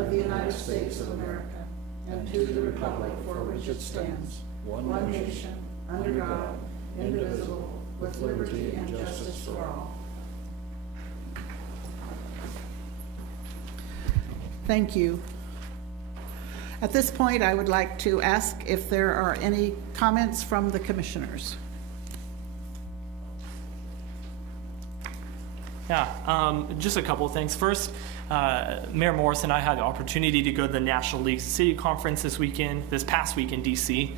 of the United States of America, and to the republic for which it stands, one nation, under God, indivisible, with liberty and justice for all. Thank you. At this point, I would like to ask if there are any comments from the commissioners. Yeah, just a couple of things. First, Mayor Morris and I had the opportunity to go to the National League City Conference this past week in DC.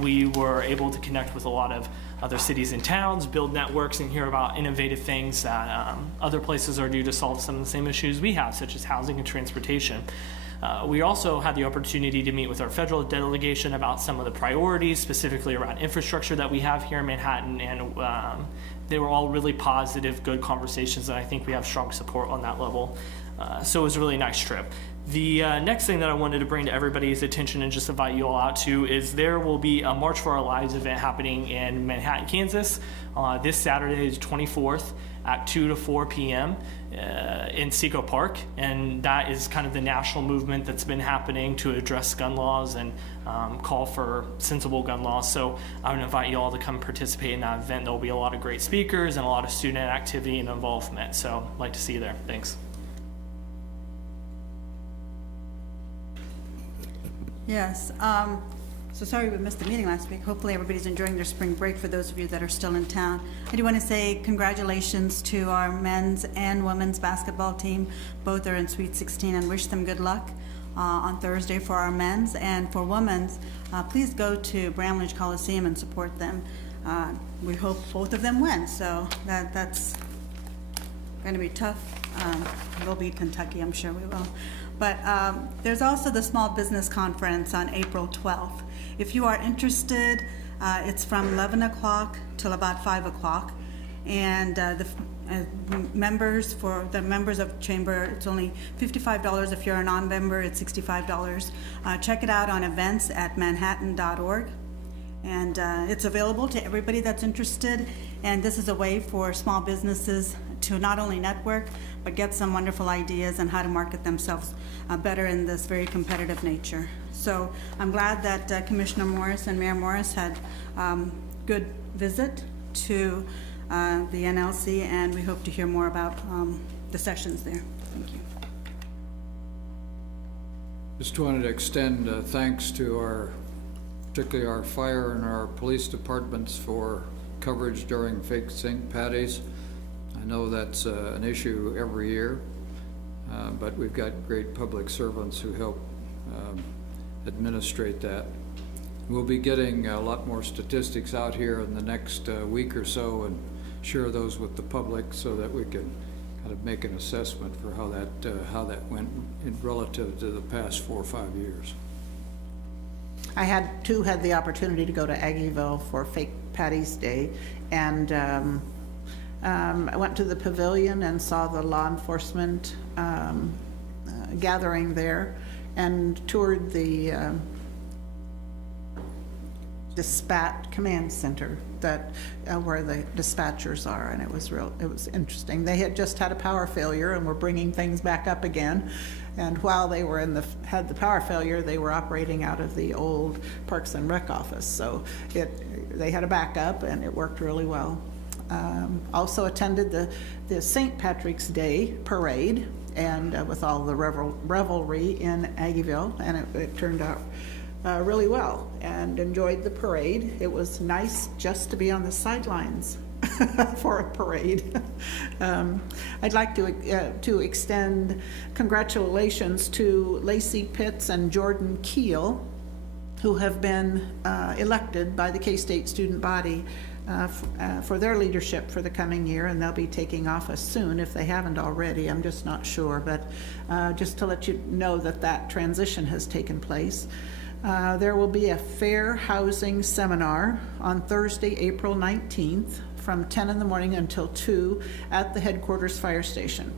We were able to connect with a lot of other cities and towns, build networks, and hear about innovative things that other places are doing to solve some of the same issues we have, such as housing and transportation. We also had the opportunity to meet with our federal delegation about some of the priorities, specifically around infrastructure that we have here in Manhattan, and they were all really positive, good conversations, and I think we have strong support on that level. So it was a really nice trip. The next thing that I wanted to bring to everybody's attention and just invite you all out to is there will be a March for Our Lives event happening in Manhattan, Kansas, this Saturday, the 24th at 2 to 4 p.m. In Seco Park, and that is kind of the national movement that's been happening to address gun laws and call for sensible gun laws. So I would invite you all to come participate in that event. There will be a lot of great speakers and a lot of student activity and involvement. So I'd like to see you there. Thanks. Yes. So sorry we missed the meeting last week. Hopefully everybody's enjoying their spring break for those of you that are still in town. I do want to say congratulations to our men's and women's basketball team. Both are in Sweet 16 and wish them good luck on Thursday for our men's. And for women's, please go to Bramlage Coliseum and support them. We hope both of them win, so that's going to be tough. We'll beat Kentucky, I'm sure we will. But there's also the Small Business Conference on April 12th. If you are interested, it's from 11 o'clock till about 5 o'clock. And the members of Chamber, it's only $55. If you're a non-member, it's $65. Check it out on events at manhattan.org. And it's available to everybody that's interested. And this is a way for small businesses to not only network, but get some wonderful ideas on how to market themselves better in this very competitive nature. So I'm glad that Commissioner Morris and Mayor Morris had good visit to the NLC, and we hope to hear more about the sessions there. Thank you. Just wanted to extend thanks to particularly our fire and our police departments for coverage during fake St. Patty's. I know that's an issue every year, but we've got great public servants who help administrate that. We'll be getting a lot more statistics out here in the next week or so and share those with the public so that we can kind of make an assessment for how that went in relative to the past 4 or 5 years. I had the opportunity to go to Aggieville for Fake Patty's Day, and I went to the pavilion and saw the law enforcement gathering there, and toured the dispatch command center that where the dispatchers are, and it was interesting. They had just had a power failure and were bringing things back up again. And while they were had the power failure, they were operating out of the old Parks and Rec office. So they had a backup, and it worked really well. Also attended the St. Patrick's Day parade, and with all the revelry in Aggieville, and it turned out really well, and enjoyed the parade. It was nice just to be on the sidelines for a parade. I'd like to extend congratulations to Lacey Pitts and Jordan Keel, who have been elected by the K-State student body for their leadership for the coming year, and they'll be taking office soon if they haven't already. I'm just not sure, but just to let you know that transition has taken place. There will be a fair housing seminar on Thursday, April 19th from 10 in the morning until 2 at the headquarters fire station.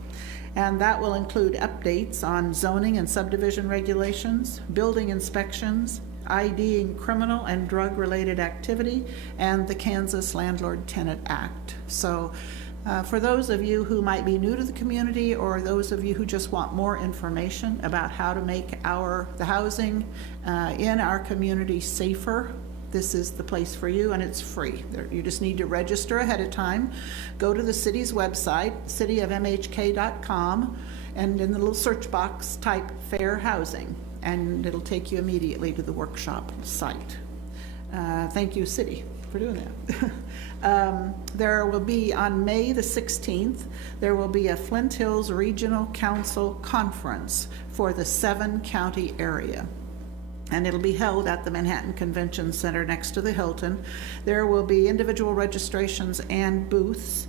And that will include updates on zoning and subdivision regulations, building inspections, IDing criminal and drug-related activity, and the Kansas Landlord-Tenant Act. So For those of you who might be new to the community, or those of you who just want more information about how to make the housing in our community safer, this is the place for you, and it's free. You just need to register ahead of time. Go to the city's website, cityofmhk.com, and in the little search box, type fair housing, and it'll take you immediately to the workshop site. Thank you, city, for doing that. There will be, on May the 16th, there will be a Flint Hills Regional Council Conference for the 7-county area. And it'll be held at the Manhattan Convention Center next to the Hilton. There will be individual registrations and booths.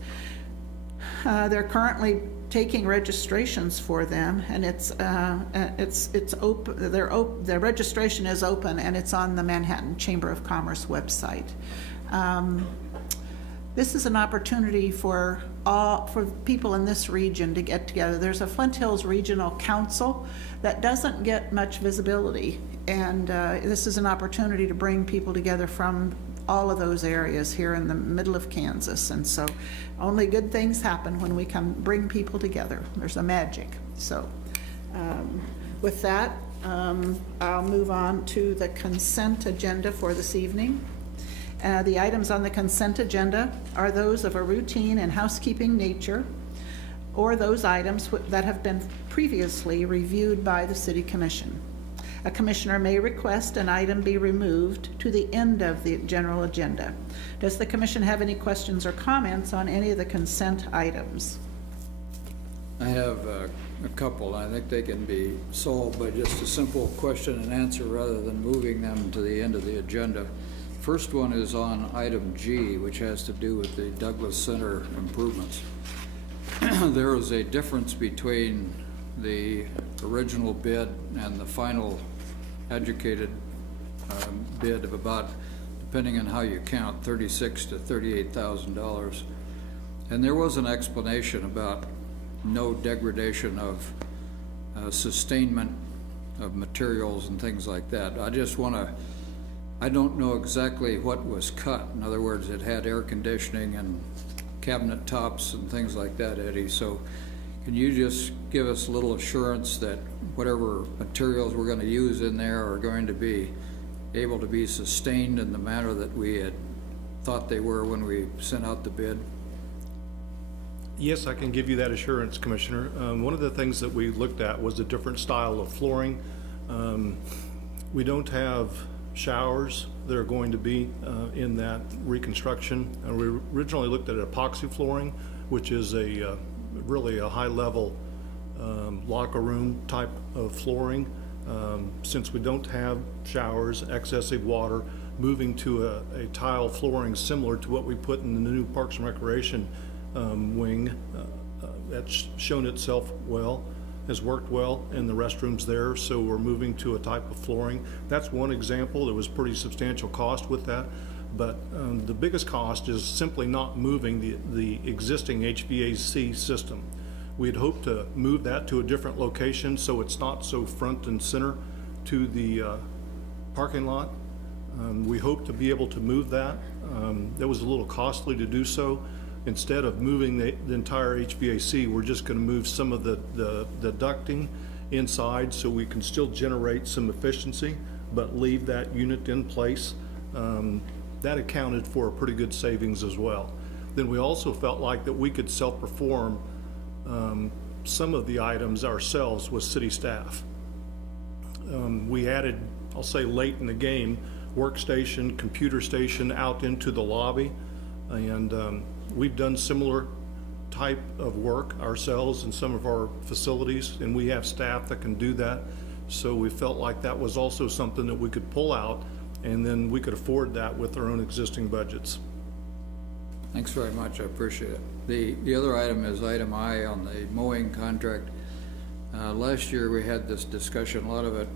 They're currently taking registrations for them, and it's open. The registration is open, and it's on the Manhattan Chamber of Commerce website. This is an opportunity for people in this region to get together. There's a Flint Hills Regional Council that doesn't get much visibility, and this is an opportunity to bring people together from all of those areas here in the middle of Kansas. And so only good things happen when we come bring people together. There's a magic. So with that, I'll move on to the consent agenda for this evening. The items on the consent agenda are those of a routine and housekeeping nature, or those items that have been previously reviewed by the City Commission. A commissioner may request an item be removed to the end of the general agenda. Does the commission have any questions or comments on any of the consent items? I have a couple. I think they can be solved by just a simple question and answer rather than moving them to the end of the agenda. First one is on item G, which has to do with the Douglas Center improvements. There is a difference between the original bid and the final educated bid of about, depending on how you count, $36,000 to $38,000. And there was an explanation about no degradation of sustainment of materials and things like that. I don't know exactly what was cut. In other words, it had air conditioning and cabinet tops and things like that, Eddie. So can you just give us a little assurance that whatever materials we're going to use in there are going to be able to be sustained in the manner that we had thought they were when we sent out the bid? Yes, I can give you that assurance, Commissioner. One of the things that we looked at was a different style of flooring. We don't have showers that are going to be in that reconstruction. We originally looked at epoxy flooring, which is really a high-level locker room type of flooring. Since we don't have showers, excessive water, moving to a tile flooring similar to what we put in the new Parks and Recreation wing, that's shown itself well, has worked well in the restrooms there, so we're moving to a type of flooring. That's one example. There was pretty substantial cost with that, but the biggest cost is simply not moving the existing HVAC system. We had hoped to move that to a different location so it's not so front and center to the parking lot. We hope to be able to move that. That was a little costly to do so. Instead of moving the entire HVAC, we're just going to move some of the ducting inside so we can still generate some efficiency, but leave that unit in place. That accounted for a pretty good savings as well. Then we also felt like that we could self-perform some of the items ourselves with city staff. We added, I'll say late in the game, workstation, computer station out into the lobby, and we've done similar type of work ourselves in some of our facilities, and we have staff that can do that. So we felt like that was also something that we could pull out, and then we could afford that with our own existing budgets. Thanks very much, I appreciate it. The other item is item I on the mowing contract. Last year we had this discussion, a lot of it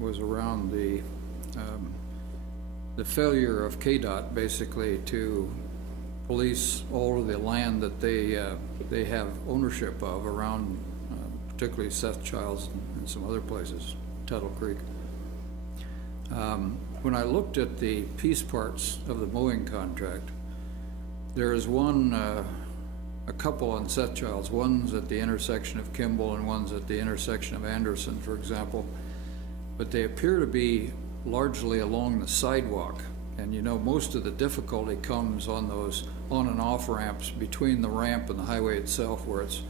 was around the failure of KDOT basically to police all of the land that they have ownership of around particularly Seth Childs and some other places, Tuttle Creek. When I looked at the piece parts of the mowing contract, there is one a couple on Seth Childs. One's at the intersection of Kimball and one's at the intersection of Anderson, for example. But they appear to be largely along the sidewalk. And you know, most of the difficulty comes on those on and off ramps between the ramp and the highway itself, where it's,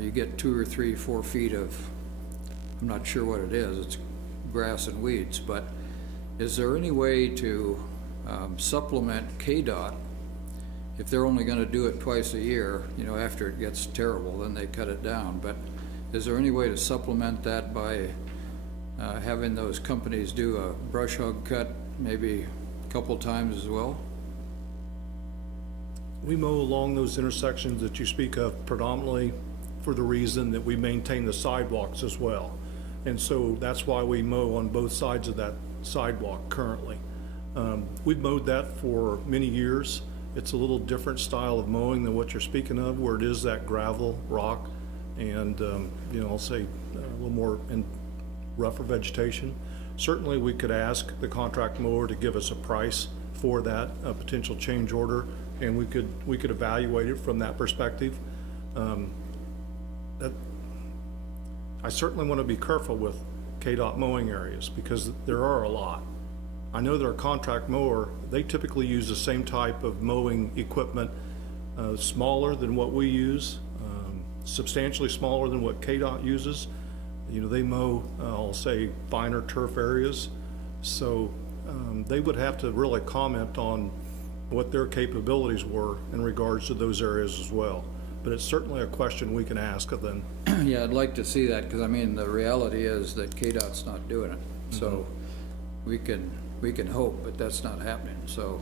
you get 2 or 3, 4 feet of, I'm not sure what it is, it's grass and weeds, but is there any way to supplement KDOT? If they're only gonna do it twice a year, you know, after it gets terrible, then they cut it down, but is there any way to supplement that by having those companies do a brush hog cut maybe a couple times as well? We mow along those intersections that you speak of predominantly for the reason that we maintain the sidewalks as well. And so that's why we mow on both sides of that sidewalk currently. We've mowed that for many years. It's a little different style of mowing than what you're speaking of, where it is that gravel, rock, and, you know, I'll say a little more in rougher vegetation. Certainly, we could ask the contract mower to give us a price for that, a potential change order, and we could evaluate it from that perspective. I certainly want to be careful with KDOT mowing areas because there are a lot. I know that our contract mower, they typically use the same type of mowing equipment, smaller than what we use, substantially smaller than what KDOT uses. You know, they mow, I'll say, finer turf areas. So they would have to really comment on what their capabilities were in regards to those areas as well. But it's certainly a question we can ask of them. Yeah, I'd like to see that, because I mean, the reality is that KDOT's not doing it. So we can hope, but that's not happening. So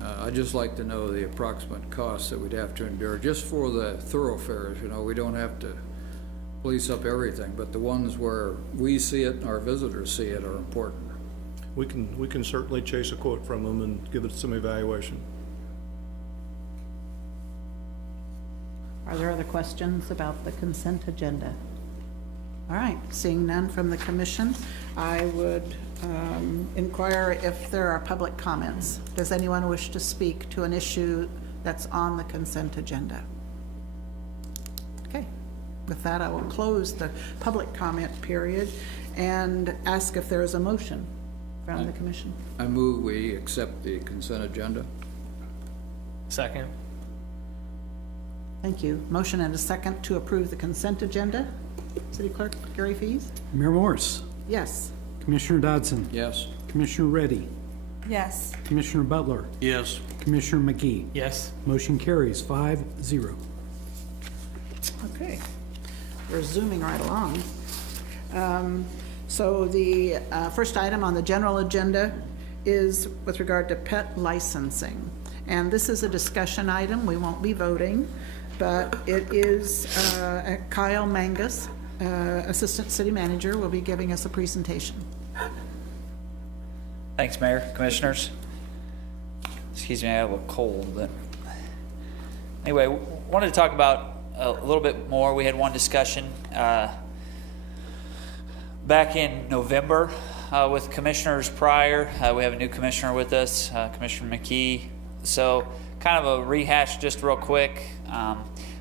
I'd just like to know the approximate costs that we'd have to endure just for the thoroughfares. You know, we don't have to police up everything, but the ones where we see it and our visitors see it are important. We can certainly chase a quote from them and give it some evaluation. Are there other questions about the consent agenda? All right, seeing none from the commission, I would inquire if there are public comments. Does anyone wish to speak to an issue that's on the consent agenda? Okay, with that, I will close the public comment period and ask if there is a motion from the commission. I move we accept the consent agenda. Second. Thank you. Motion and a second to approve the consent agenda. City Clerk Gary Fees? Mayor Morse, Yes. Commissioner Dodson, Yes. Commissioner Reddy, Yes. Commissioner Butler, Yes. Commissioner McGee. Yes. Motion carries 5-0. Okay, we're zooming right along. So the first item on the general agenda is with regard to pet licensing. And this is a discussion item, we won't be voting, but it is Kyle Mangus, Assistant City Manager, will be giving us a presentation. Thanks, Mayor, Commissioners. Excuse me, I have a cold, but anyway, wanted to talk about a little bit more. We had one discussion back in November with commissioners prior. We have a new commissioner with us, Commissioner McKee. So kind of a rehash just real quick.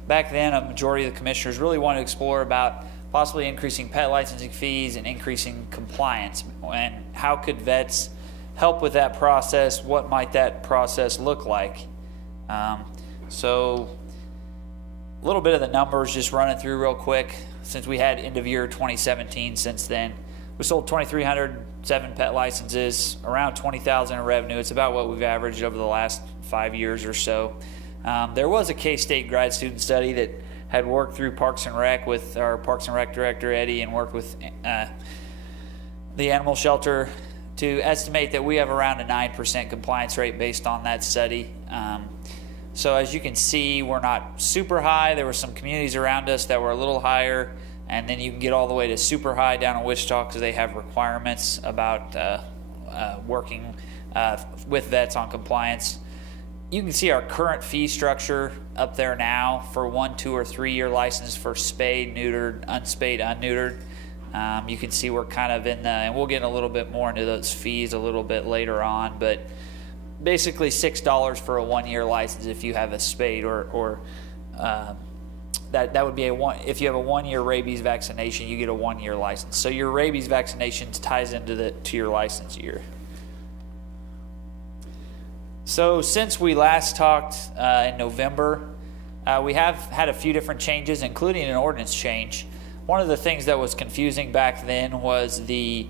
Back then, a majority of the commissioners really wanted to explore about possibly increasing pet licensing fees and increasing compliance. And how could vets help with that process? What might that process look like? So a little bit of the numbers just running through real quick. Since we had end of year 2017 since then, we sold 2,307 pet licenses, around 20,000 in revenue. It's about what we've averaged over the last 5 years or so. There was a K-State grad student study that had worked through Parks and Rec with our Parks and Rec director, Eddie, and worked with the animal shelter to estimate that we have around a 9% compliance rate based on that study. So as you can see, we're not super high. There were some communities around us that were a little higher, and then you can get all the way to super high down in Wichita because they have requirements about working with vets on compliance. You can see our current fee structure up there now for 1, 2, or 3 year license for spayed, neutered, unspayed, unneutered. You can see we're kind of in the, and we'll get a little bit more into those fees a little bit later on, but basically $6 for a 1-year license if you have a spade, or that would be if you have a 1-year rabies vaccination, you get a 1-year license. So your rabies vaccination ties into to your license year. So since we last talked in November, we have had a few different changes, including an ordinance change. One of the things that was confusing back then was the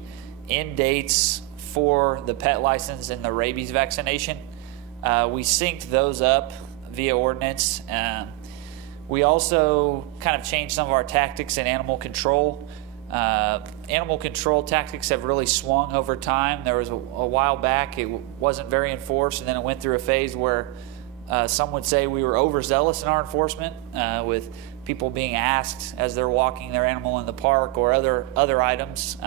end dates for the pet license and the rabies vaccination. We synced those up via ordinance. We also kind of changed some of our tactics in animal control. Animal control tactics have really swung over time. There was a while back it wasn't very enforced, and then it went through a phase where some would say we were overzealous in our enforcement, with people being asked as they're walking their animal in the park or other items,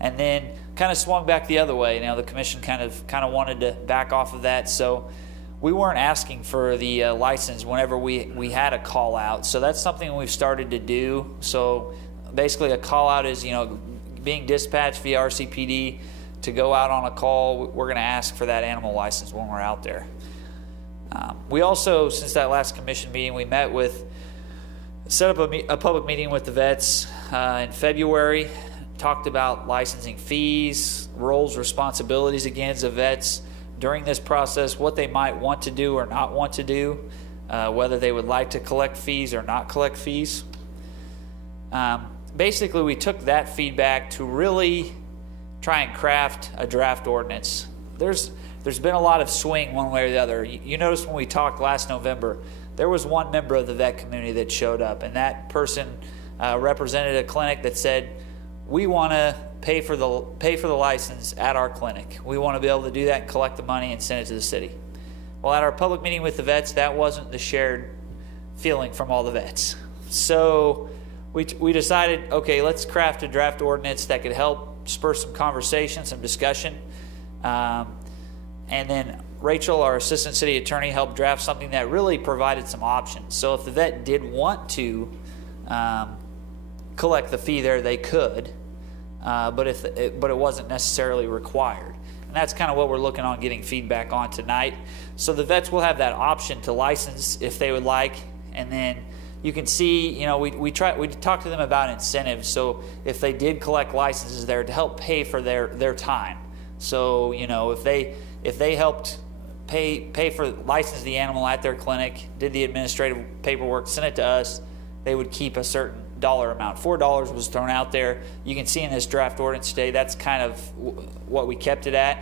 and then kind of swung back the other way. The commission kind of wanted to back off of that, so we weren't asking for the license whenever we had a call out. So that's something we've started to do. So basically, a call out is being dispatched via RCPD to go out on a call. We're going to ask for that animal license when we're out there. We also, since that last commission meeting, we set up a public meeting with the vets in February, talked about licensing fees, roles, responsibilities again as the vets during this process, what they might want to do or not want to do, whether they would like to collect fees or not collect fees. Basically, we took that feedback to really try and craft a draft ordinance. There's been a lot of swing one way or the other. You noticed when we talked last November, there was one member of the vet community that showed up, and that person represented a clinic that said, we want to pay for the license at our clinic. We want to be able to do that and collect the money and send it to the city. Well, at our public meeting with the vets, that wasn't the shared feeling from all the vets. So we decided, okay, let's craft a draft ordinance that could help spur some conversation, some discussion. And then Rachel, our assistant city attorney, helped draft something that really provided some options. So if the vet did want to collect the fee there, they could, but it wasn't necessarily required. And that's kind of what we're looking on getting feedback on tonight. So the vets will have that option to license if they would like, and then you can see, we talked to them about incentives. So if they did collect licenses there to help pay for their time. So if they helped pay for license the animal at their clinic, did the administrative paperwork, sent it to us, they would keep a certain dollar amount. $4 was thrown out there. You can see in this draft ordinance today, that's kind of what we kept it at.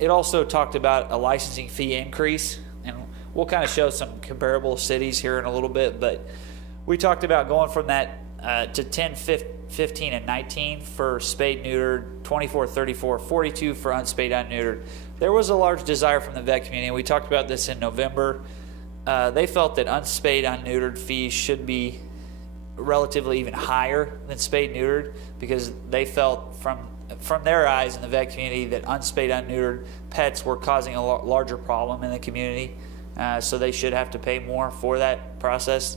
It also talked about a licensing fee increase, and we'll kind of show some comparable cities here in a little bit, but we talked about going from that to 10, 15, and 19 for spayed neutered, 24, 34, 42 for unspayed unneutered. There was a large desire from the vet community, and we talked about this in November. They felt that unspayed unneutered fees should be relatively even higher than spayed neutered, because they felt from their eyes in the vet community that unspayed unneutered pets were causing a larger problem in the community, so they should have to pay more for that process.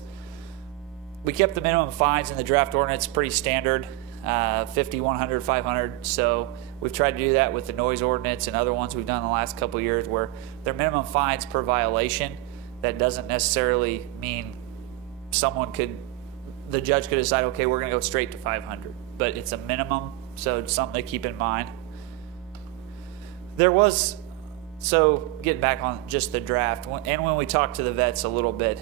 We kept the minimum fines in the draft ordinance pretty standard, 50, 100, 500. So we've tried to do that with the noise ordinance and other ones we've done in the last couple of years, where they're minimum fines per violation. That doesn't necessarily mean the judge could decide, okay, we're going to go straight to 500, but it's a minimum, so it's something to keep in mind. So getting back on just the draft, and when we talked to the vets a little bit,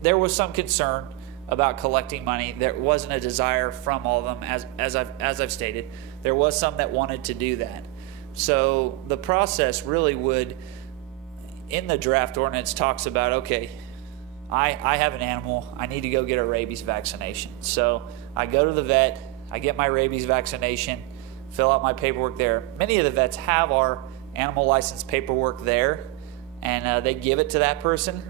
there was some concern about collecting money. There wasn't a desire from all of them, as I've stated. There was some that wanted to do that. So the process really would, in the draft ordinance, talks about, okay, I have an animal, I need to go get a rabies vaccination. So I go to the vet, I get my rabies vaccination, fill out my paperwork there. Many of the vets have our animal license paperwork there, and they give it to that person.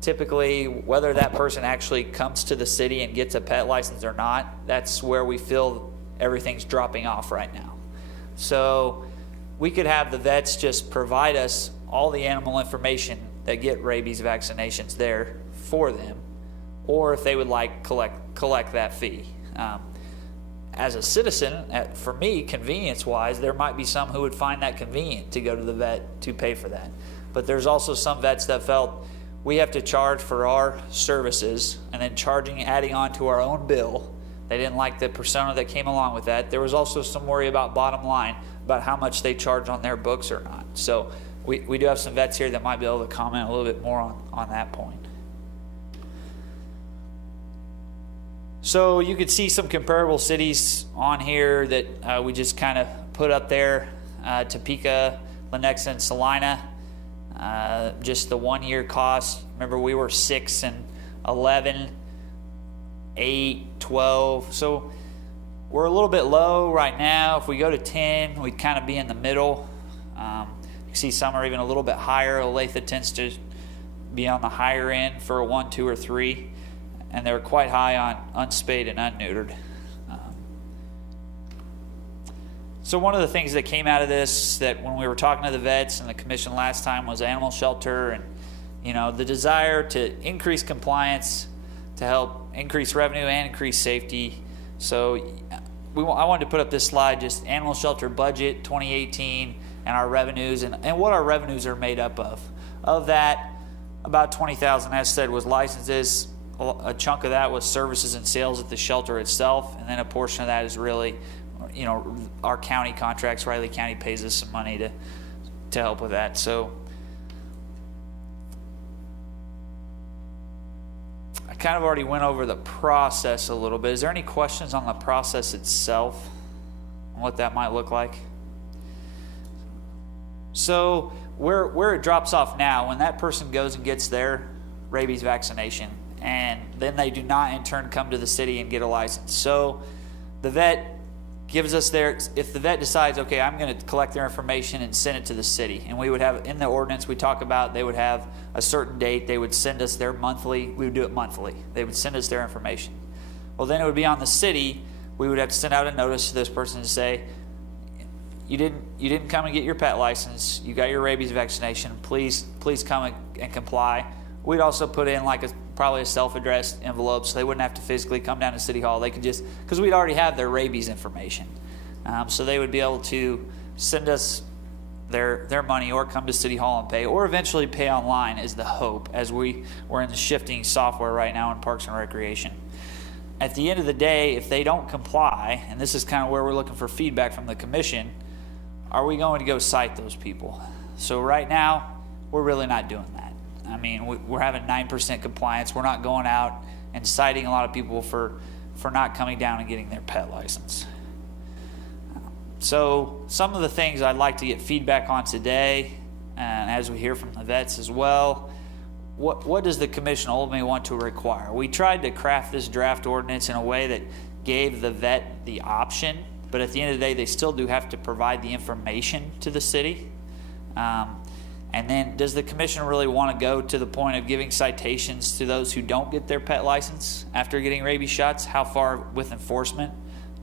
Typically, whether that person actually comes to the city and gets a pet license or not, that's where we feel everything's dropping off right now. So we could have the vets just provide us all the animal information that get rabies vaccinations there for them, or if they would like collect that fee. as a citizen, for me, convenience-wise, there might be some who would find that convenient to go to the vet to pay for that. But there's also some vets that felt we have to charge for our services and then adding on to our own bill. They didn't like the persona that came along with that. There was also some worry about bottom line, about how much they charge on their books or not. So we do have some vets here that might be able to comment a little bit more on that point. So you could see some comparable cities on here that we just kind of put up there. Topeka, Lenexa, and Salina. Just the 1 year cost. Remember, we were 6 and 11, 8, 12. So we're a little bit low right now. If we go to 10, we'd kind of be in the middle. You can see some are even a little bit higher. Olathe tends to be on the higher end for a 1, 2, or 3. And they're quite high on unspayed and unneutered. So one of the things that came out of this, that when we were talking to the vets and the commission last time, was animal shelter and, you know, the desire to increase compliance, to help increase revenue and increase safety. So I wanted to put up this slide, just animal shelter budget 2018 and our revenues and what our revenues are made up of. Of that, about 20,000, as said, was licenses. A chunk of that was services and sales at the shelter itself, and then a portion of that is really, you know, our county contracts. Riley County pays us some money to help with that. So I kind of already went over the process a little bit. Is there any questions on the process itself, on what that might look like? So where it drops off now, when that person goes and gets their rabies vaccination, and then they do not in turn come to the city and get a license. So the vet gives us if the vet decides, okay, I'm going to collect their information and send it to the city, and we would have, in the ordinance we talk about, they would have a certain date, they would send us their monthly, we would do it monthly, they would send us their information. Well, then it would be on the city, we would have to send out a notice to this person to say, you didn't come and get your pet license, you got your rabies vaccination, please come and comply. We'd also put in like probably a self-addressed envelope, so they wouldn't have to physically come down to City Hall. They could just, because we'd already have their rabies information. So they would be able to send us their money or come to City Hall and pay, or eventually pay online is the hope, as we're in the shifting software right now in Parks and Recreation. At the end of the day, if they don't comply, and this is kind of where we're looking for feedback from the commission, are we going to go cite those people? So right now, we're really not doing that. I mean, we're having 9% compliance. We're not going out and citing a lot of people for not coming down and getting their pet license. So some of the things I'd like to get feedback on today, and as we hear from the vets as well, what does the commission ultimately want to require? We tried to craft this draft ordinance in a way that gave the vet the option, but at the end of the day, they still do have to provide the information to the city. And then does the commission really want to go to the point of giving citations to those who don't get their pet license after getting rabies shots? How far with enforcement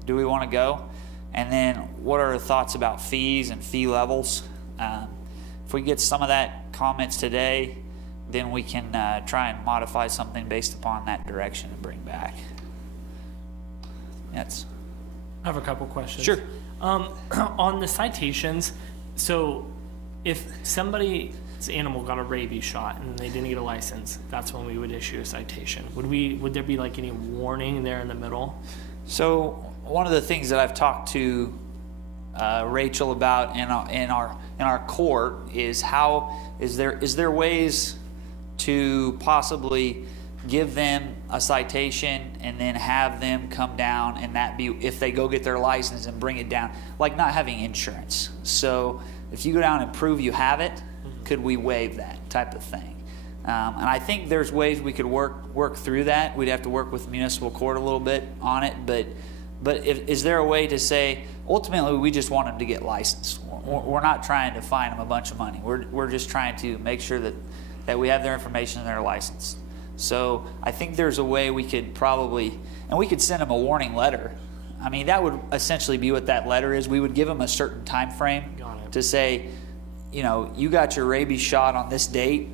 do we want to go? And then what are the thoughts about fees and fee levels? If we get some of that comments today, then we can try and modify something based upon that direction and bring back. Yes. I have a couple questions. Sure. On the citations, so if somebody's animal got a rabies shot and they didn't get a license, that's when we would issue a citation. Would there be like any warning there in the middle? So one of the things that I've talked to Rachel about in our court is is there ways to possibly give them a citation and then have them come down, and that be if they go get their license and bring it down, like not having insurance. So if you go down and prove you have it, could we waive that type of thing? And I think there's ways we could work through that. We'd have to work with municipal court a little bit on it, but is there a way to say, ultimately we just want them to get licensed. We're not trying to fine them a bunch of money. We're just trying to make sure that we have their information and they're licensed. So I think there's a way we could probably, and we could send them a warning letter. I mean, that would essentially be what that letter is. We would give them a certain time frame to say, you know, you got your rabies shot on this date,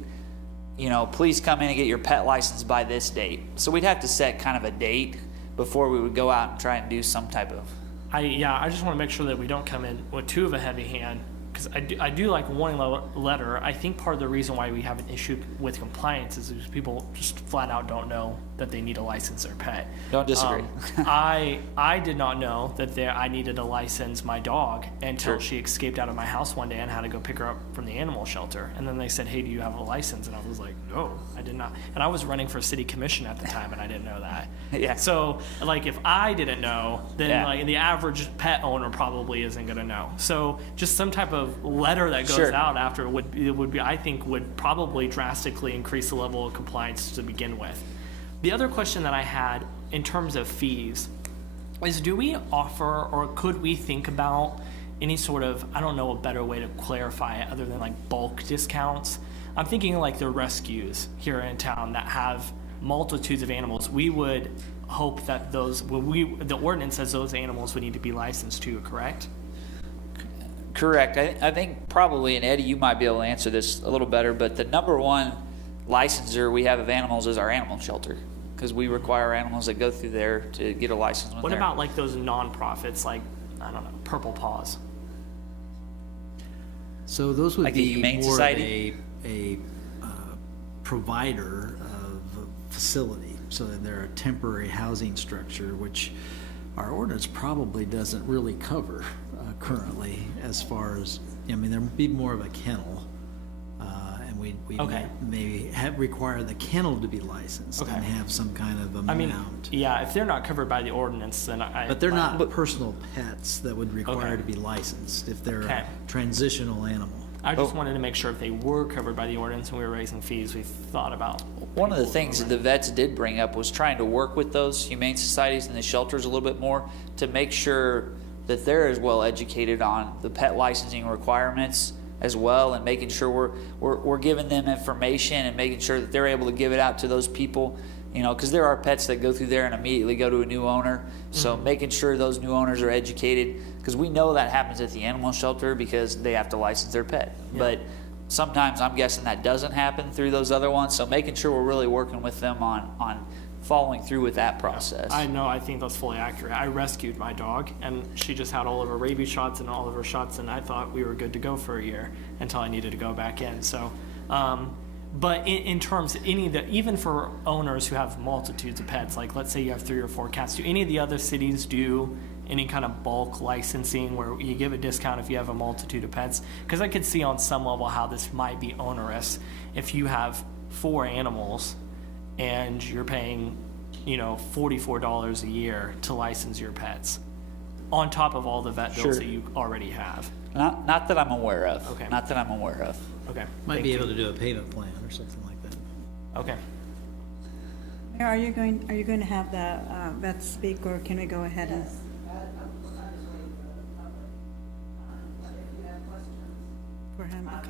you know, please come in and get your pet license by this date. So we'd have to set kind of a date, before we would go out and try and do some type of. I just want to make sure that we don't come in with too of a heavy hand, because I do like warning letter. I think part of the reason why we have an issue with compliance is because people just flat out don't know that they need to license their pet. Don't disagree. I did not know that I needed to license my dog until Sure. she escaped out of my house one day and had to go pick her up from the animal shelter. And then they said, "Hey, do you have a license?" And I was like, "No, I did not." And I was running for city commission at the time, and I didn't know that. Yeah. So, like, if I didn't know, then Yeah. like the average pet owner probably isn't going to know. So, just some type of letter that goes Sure. out after would be I think would probably drastically increase the level of compliance to begin with. The other question that I had in terms of fees is, do we offer, or could we think about any sort of, I don't know a better way to clarify it other than like bulk discounts? I'm thinking like the rescues here in town that have multitudes of animals. We would hope that the ordinance says those animals would need to be licensed too, correct? Correct. I think probably, and Eddie, you might be able to answer this a little better, but the number one licensor we have of animals is our animal shelter, because we require animals that go through there to get a license. When What they're- about like those nonprofits, like, I don't know, Purple Paws? So those would Like the be Humane more of Society? a provider of a facility, so that they're a temporary housing structure, which our ordinance probably doesn't really cover currently, as far as, I mean, there'd be more of a kennel, and we Okay. maybe require the kennel to be licensed and Okay. have some kind of I mean, amount. yeah, if they're not covered by the ordinance, then But they're not personal pets that would require Okay. to be licensed if they're Okay. a transitional animal. I just wanted to make sure if they were covered by the ordinance and we were raising fees, we thought about. One of the things that the vets did bring up was trying to work with those humane societies and the shelters a little bit more to make sure that they're as well educated on the pet licensing requirements as well, and making sure we're giving them information and making sure that they're able to give it out to those people, you know, because there are pets that go through there and immediately go to a new owner. So making sure those new owners are educated, because we know that happens at the animal shelter because they have to license their pet. But sometimes I'm guessing that doesn't happen through those other ones. So making sure we're really working with them on following through with that process. I know, I think that's fully accurate. I rescued my dog, and she just had all of her rabies shots and all of her shots, and I thought we were good to go for a year until I needed to go back in. So, but in terms of even for owners who have multitudes of pets, like let's say you have 3 or 4 cats, do any of the other cities do any kind of bulk licensing where you give a discount if you have a multitude of pets? Because I could see on some level how this might be onerous if you have 4 animals and you're paying, $44 a year to license your pets on top of all the vet bills Sure. that you already have. Not that I'm aware of. Okay. Not that I'm aware of. Okay. Might thank be you. able to do a payment plan or something like that. Okay. Mayor, are you going to have the vets speak, or can we go ahead and? For him, okay.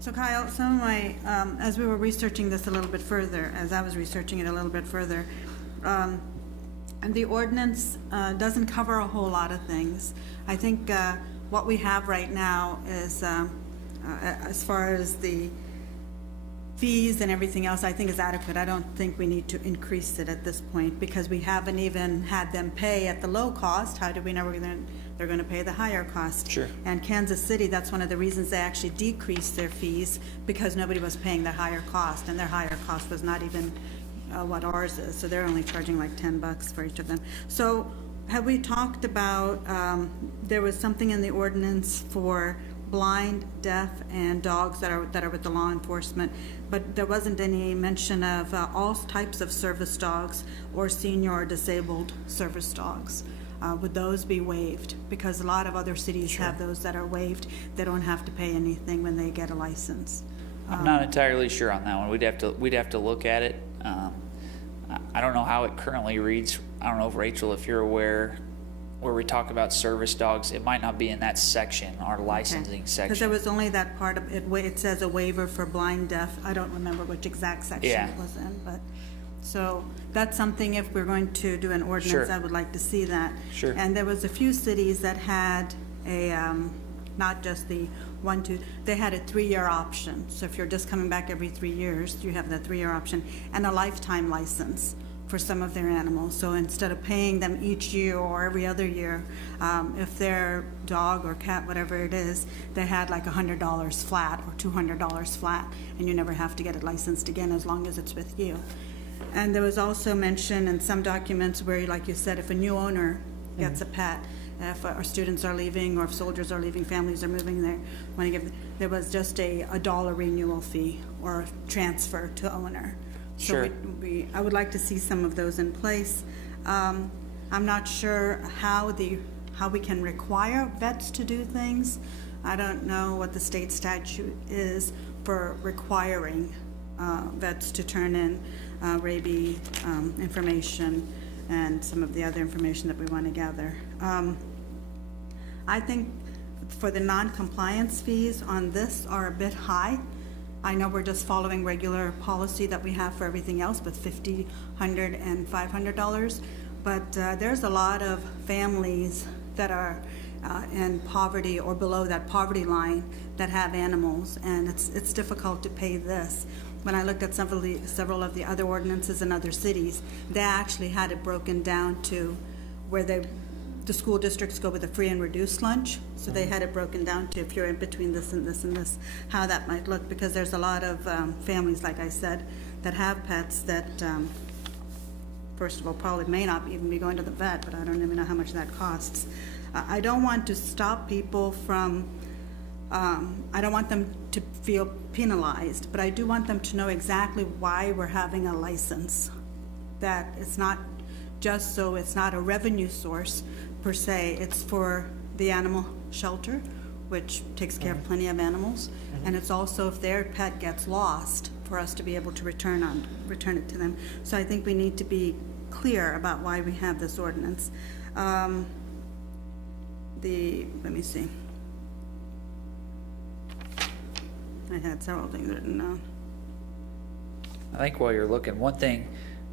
So Kyle, some of my, as we were researching this a little bit further, as I was researching it a little bit further, and the ordinance doesn't cover a whole lot of things. I think what we have right now is, as far as the fees and everything else, I think is adequate. I don't think we need to increase it at this point, because we haven't even had them pay at the low cost. How do we know they're going to pay the higher cost? Sure. And Kansas City, that's one of the reasons they actually decreased their fees, because nobody was paying the higher cost, and their higher cost was not even what ours is. So they're only charging like $10 for each of them. So have we talked about, there was something in the ordinance for blind, deaf, and dogs that are with the law enforcement, but there wasn't any mention of all types of service dogs or senior or disabled service dogs. Would those be waived? Because a lot of other cities have those that are waived. They don't have to pay anything when they get a license. I'm not entirely sure on that one. We'd have to look at it. I don't know how it currently reads. I don't know if Rachel, if you're aware, where we talk about service dogs, it might not be in that section, our licensing Because there section. was only that part of it, it says a waiver for blind, deaf. I don't remember which exact section Yeah. it was in, but, so that's something, if we're going to do an ordinance, Sure. I would like to see that. Sure. And there was a few cities that had a not just the 1, 2, they had a 3-year option. So if you're just coming back every 3 years, you have that 3-year option, and a lifetime license for some of their animals. So instead of paying them each year or every other year, if their dog or cat, whatever it is, they had like $100 flat or $200 flat, and you never have to get it licensed again as long as it's with you. And there was also mention in some documents where, like you said, if a new owner gets a pet, if our students are leaving or if soldiers are leaving, families are moving there, there was just a $1 renewal fee or transfer to owner. Sure. So I would like to see some of those in place. I'm not sure how we can require vets to do things. I don't know what the state statute is for requiring vets to turn in rabies information and some of the other information that we want to gather. I think for the non-compliance fees on this are a bit high. I know we're just following regular policy that we have for everything else with $50, $100, and $500, but there's a lot of families that are in poverty or below that poverty line that have animals, and it's difficult to pay this. When I looked at several of the other ordinances in other cities, they actually had it broken down to where the school districts go with a free and reduced lunch. So they had it broken down to if you're in between this and this and this, how that might look, because there's a lot of families, like I said, that have pets that, first of all, probably may not even be going to the vet, but I don't even know how much that costs. I don't want to stop people from, I don't want them to feel penalized, but I do want them to know exactly why we're having a license. That it's not just so it's not a revenue source per se, it's for the animal shelter, which takes care of plenty of animals, and it's also if their pet gets lost, for us to be able to return it to them. So I think we need to be clear about why we have this ordinance. Let me see. I had several things written down. I think while you're looking, one thing,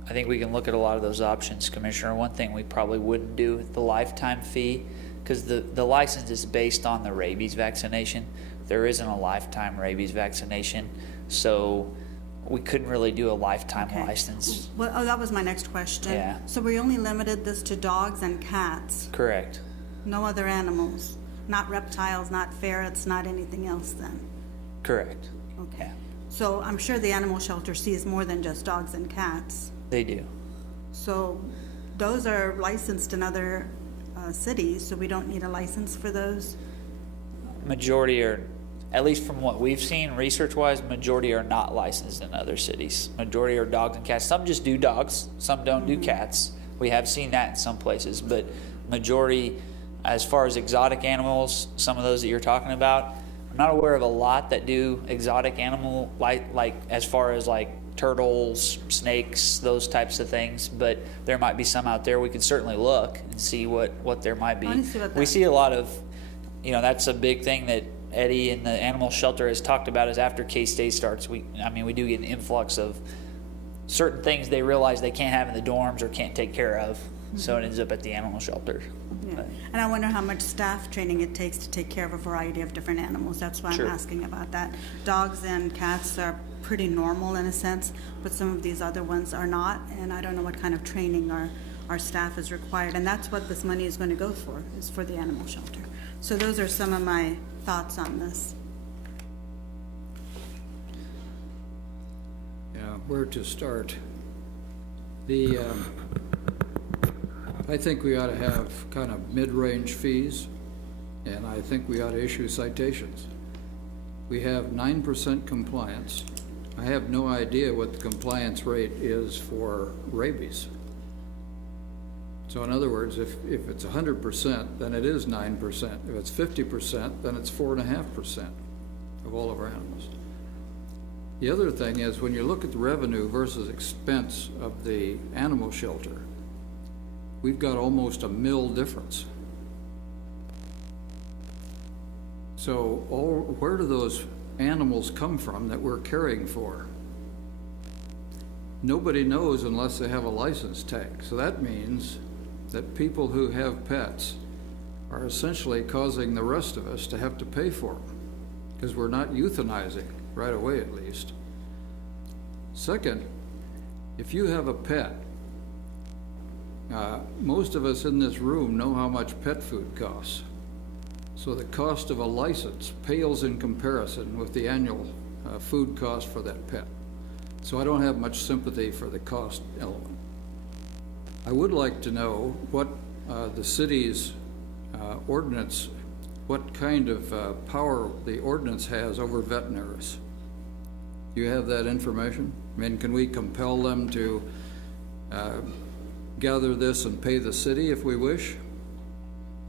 I think we can look at a lot of those options, Commissioner. One thing we probably wouldn't do, the lifetime fee, because the license is based on the rabies vaccination. There isn't a lifetime rabies vaccination, so we couldn't really do a lifetime Okay. license. Well, that was my next question. Yeah. So we only limited this to dogs and cats, Correct. no other animals, not reptiles, not ferrets, not anything else then? Correct. Okay. Yeah. So I'm sure the animal shelter sees more than just dogs and cats. They do. So those are licensed in other cities, so we don't need a license for those? Majority are, at least from what we've seen research-wise, majority are not licensed in other cities. Majority are dogs and cats. Some just do dogs, some don't do cats. We have seen that in some places, but majority, as far as exotic animals, some of those that you're talking about, I'm not aware of a lot that do exotic animal, like as far as like turtles, snakes, those types of things, but there might be some out there. We can certainly look and see what there might be. I wanna see what We that- see a lot of, that's a big thing that Eddie and the animal shelter has talked about is after K-State starts, we do get an influx of certain things they realize they can't have in the dorms or can't take care of, so it ends up at the animal shelter. Yeah. But- And I wonder how much staff training it takes to take care of a variety of different animals. That's why I'm Sure. asking about that. Dogs and cats are pretty normal in a sense, but some of these other ones are not, and I don't know what kind of training our staff is required. And that's what this money is going to go for, is for the animal shelter. So those are some of my thoughts on this. Yeah, where to start? I think we ought to have kind of mid-range fees, and I think we ought to issue citations. We have 9% compliance. I have no idea what the compliance rate is for rabies. So in other words, if it's 100%, then it is 9%. If it's 50%, then it's 4.5% of all of our animals. The other thing is, when you look at the revenue versus expense of the animal shelter, we've got almost a $1 difference. So where do those animals come from that we're caring for? Nobody knows unless they have a license tag. So that means that people who have pets are essentially causing the rest of us to have to pay for them, because we're not euthanizing, right away at least. Second, if you have a pet, most of us in this room know how much pet food costs. So the cost of a license pales in comparison with the annual food cost for that pet. So I don't have much sympathy for the cost element. I would like to know what the city's ordinance, what kind of power the ordinance has over veterinarians. Do you have that information? I mean, can we compel them to gather this and pay the city if we wish?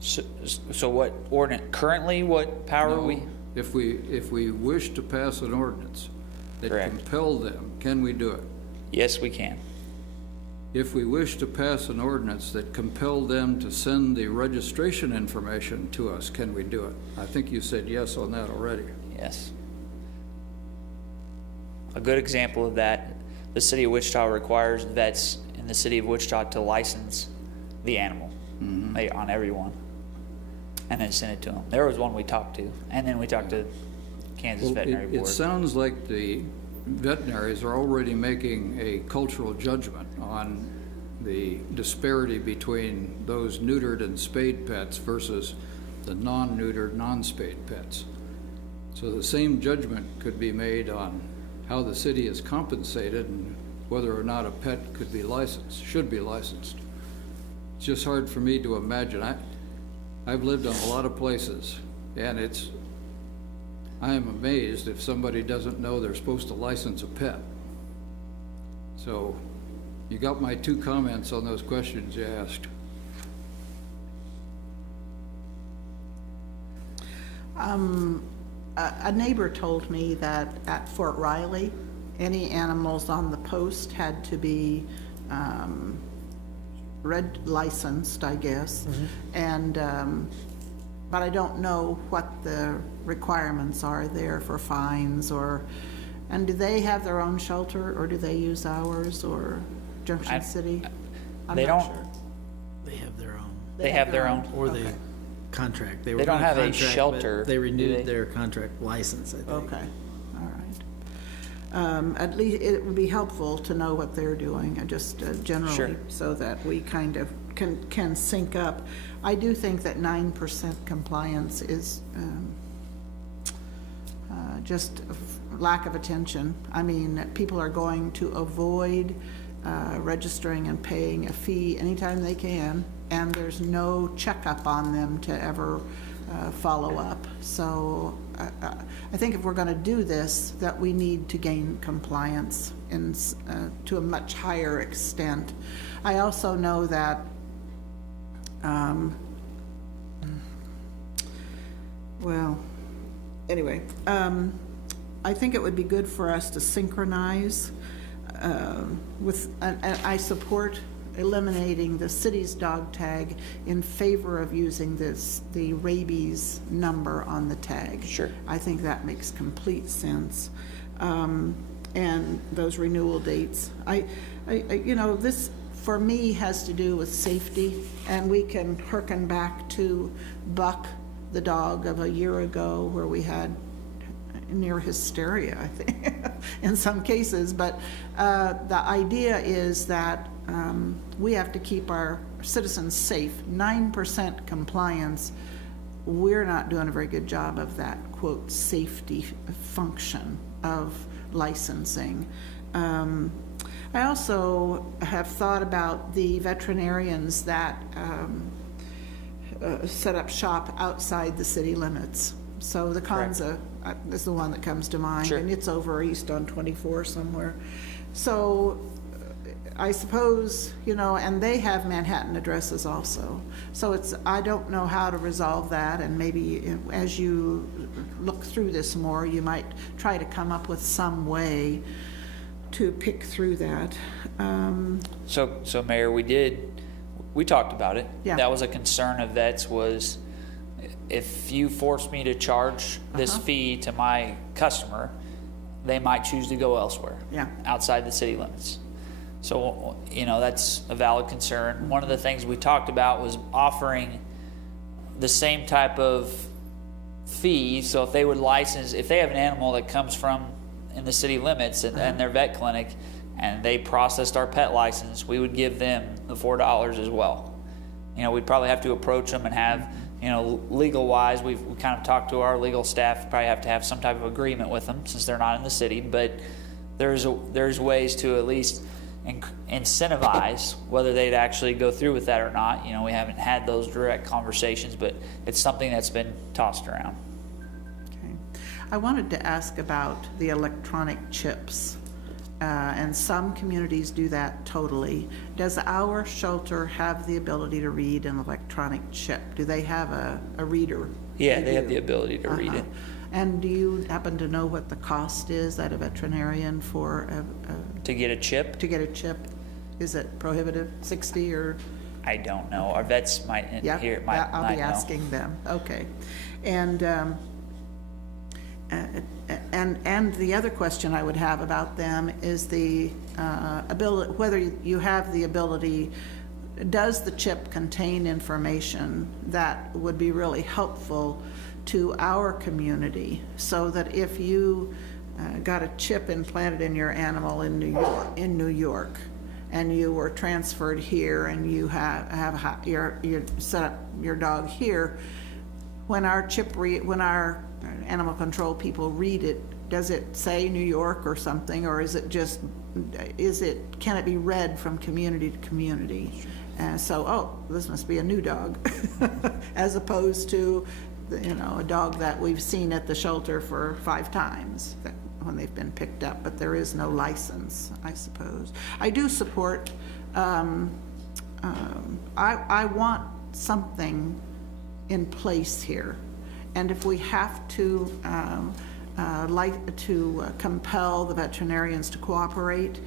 So what currently what power No. we? If we wish to pass an ordinance that Correct. compel them, can we do it? Yes, we can. If we wish to pass an ordinance that compelled them to send the registration information to us, can we do it? I think you said yes on that already. Yes. A good example of that, the city of Wichita requires vets in the city of Wichita to license the animal on everyone, and then send it to them. There was one we talked to, and then we talked to Kansas Well, Veterinary it Board. sounds like the veterinaries are already making a cultural judgment on the disparity between those neutered and spayed pets versus the non-neutered, non-spayed pets. So the same judgment could be made on how the city is compensated and whether or not a pet could be licensed, should be licensed. It's just hard for me to imagine. I've lived in a lot of places, and I am amazed if somebody doesn't know they're supposed to license a pet. So you got my 2 comments on those questions you asked. A neighbor told me that at Fort Riley, any animals on the post had to be red licensed, I guess. And, but I don't know what the requirements are there for fines and do they have their own shelter or do they use ours or Junction City? I'm they not don't- sure. They have their own, They have their own. or they Okay. contract. They were don't gonna have a contract, but shelter, They do renewed they? their contract license, I think. Okay, all right. At least it would be helpful to know what they're doing, just Sure. generally, so that we kind of can sync up. I do think that 9% compliance is just lack of attention. I mean, people are going to avoid registering and paying a fee anytime they can, and there's no checkup on them to ever follow up. So I think if we're going to do this, that we need to gain compliance to a much higher extent. I also know that well, anyway, I think it would be good for us to synchronize with, and I support eliminating the city's dog tag in favor of using the rabies number on the tag. Sure. I think that makes complete sense. And those renewal dates. You know, this for me has to do with safety, and we can hearken back to Buck, the dog of a year ago, where we had near hysteria, I think, in some cases. But the idea is that we have to keep our citizens safe. 9% compliance, we're not doing a very good job of that, quote, safety function of licensing. I also have thought about the veterinarians that set up shop outside the city limits. So the Kanza is the one that comes to mind, Sure. and it's over east on 24 somewhere. So I suppose, you know, and they have Manhattan addresses also. So I don't know how to resolve that, and maybe as you look through this more, you might try to come up with some way to pick through that. So Mayor, we talked about it. Yeah. That was a concern of vets, was if you force me to charge this fee to my customer, they might choose to go elsewhere. Yeah. Outside the city limits. So, you know, that's a valid concern. One of the things we talked about was offering the same type of fee. So if they would license, if they have an animal that comes from in the city limits and their vet clinic, and they processed our pet license, we would give them the $4 as well. You know, we'd probably have to approach them and have, you know, legal wise, we kind of talked to our legal staff, probably have to have some type of agreement with them since they're not in the city, but there's ways to at least incentivize whether they'd actually go through with that or not. You know, we haven't had those direct conversations, but it's something that's been tossed around. Okay. I wanted to ask about the electronic chips. And some communities do that totally. Does our shelter have the ability to read an electronic chip? Do they have a reader? Yeah, they have the ability to read it. And do you happen to know what the cost is at a veterinarian for To get a chip? to get a chip? Is it prohibitive, 60 or? I don't know. Our vets might Yeah, hear, might I'll be know. asking them. Okay. And the other question I would have about them is the ability, whether you have the ability, does the chip contain information that would be really helpful to our community, so that if you got a chip implanted in your animal in New York, and you were transferred here, and you you set up your dog here, when our animal control people read it, does it say New York or something, or is it just, can it be read from community to community? And so, oh, this must be a new dog, as opposed to, you know, a dog that we've seen at the shelter for 5 times when they've been picked up, but there is no license, I suppose. I do support, I want something in place here. And if we have to compel the veterinarians to cooperate,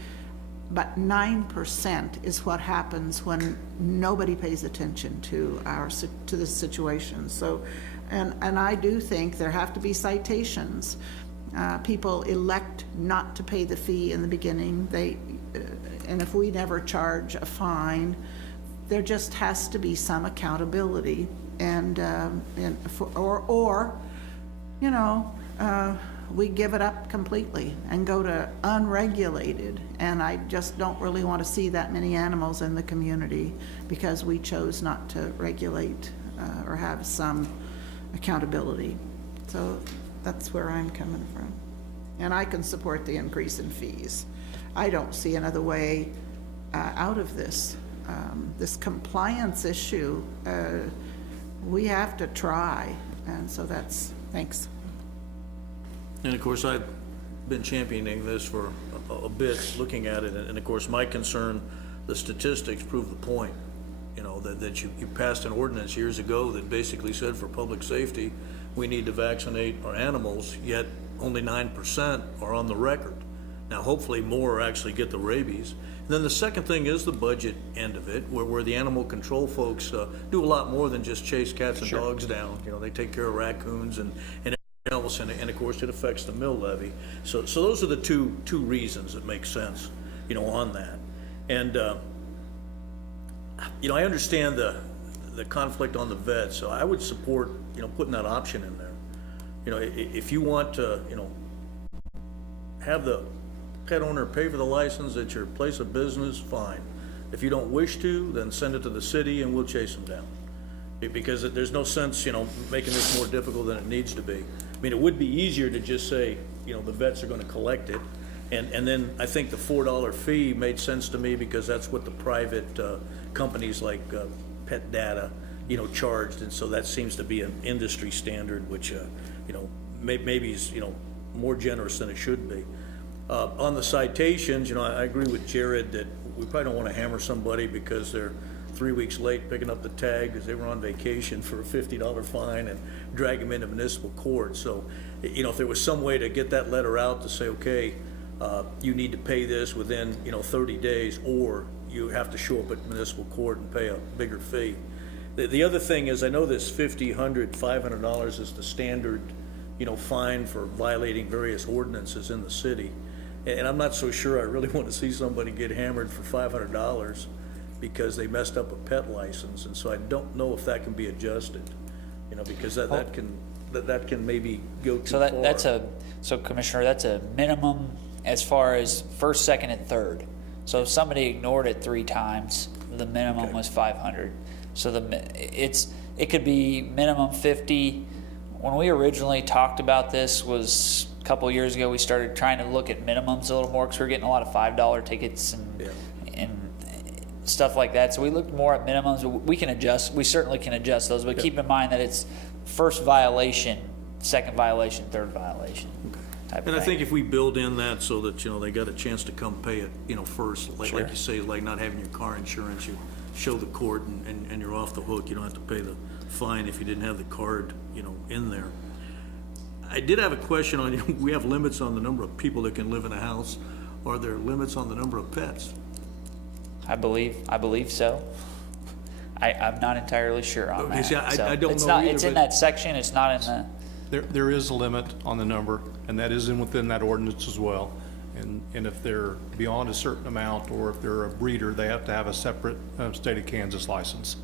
but 9% is what happens when nobody pays attention to this situation. So, and I do think there have to be citations. People elect not to pay the fee in the beginning. And if we never charge a fine, there just has to be some accountability. We give it up completely and go to unregulated. And I just don't really want to see that many animals in the community because we chose not to regulate or have some accountability. So that's where I'm coming from. And I can support the increase in fees. I don't see another way out of this. This compliance issue, we have to try, and so thanks. And of course, I've been championing this for a bit, looking at it, and of course, my concern, the statistics prove the point. You know, that you passed an ordinance years ago that basically said for public safety, we need to vaccinate our animals, yet only 9% are on the record. Now, hopefully more actually get the rabies. And then the second thing is the budget end of it, where the animal control folks do a lot more than just chase cats and dogs down. You know, they take care of raccoons and else, and of course it affects the mill levy. So those are the two reasons that make sense, you know, on that. And you know, I understand the conflict on the vet, so I would support, you know, putting that option in there. You know, if you want to, you know, have the pet owner pay for the license at your place of business, fine. If you don't wish to, then send it to the city and we'll chase them down. Because there's no sense, you know, making this more difficult than it needs to be. I mean, it would be easier to just say, you know, the vets are going to collect it. And then I think the $4 fee made sense to me because that's what the private companies like Pet Data, you know, charged. And so that seems to be an industry standard, which, you know, maybe is, you know, more generous than it should be. On the citations, you know, I agree with Jared that we probably don't want to hammer somebody because they're 3 weeks late picking up the tag because they were on vacation for a $50 fine and drag them into municipal court. So, you know, if there was some way to get that letter out to say, okay, you need to pay this within, you know, 30 days, or you have to show up at municipal court and pay a bigger fee. The other thing is, I know this $50, $100, $500 is the standard, you know, fine for violating various ordinances in the city. And I'm not so sure I really want to see somebody get hammered for $500 because they messed up a pet license. And so I don't know if that can be adjusted. because that can maybe go too So far. so Commissioner, that's a minimum as far as first, second, and third. So if somebody ignored it 3 times, the minimum was 500. So it could be minimum 50. When we originally talked about this was a couple of years ago, we started trying to look at minimums a little more because we were getting a lot of $5 tickets and stuff like that. So we looked more at minimums. We can adjust. We certainly can adjust those, but keep in mind that it's first violation, second violation, third violation. Type And of I thing. think if we build in that so that, they got a chance to come pay it, first, like Sure. you say, like not having your car insurance, you show the court and you're off the hook. You don't have to pay the fine if you didn't have the card, in there. I did have a question on, we have limits on the number of people that can live in a house. Are there limits on the number of pets? I believe so. I'm not entirely sure on Okay, that. see, I So don't it's know not, either, It's in but- that section. It's not in the. There is a limit on the number, and that is within that ordinance as well. And if they're beyond a certain amount, or if they're a breeder, they have to have a separate state of Kansas license.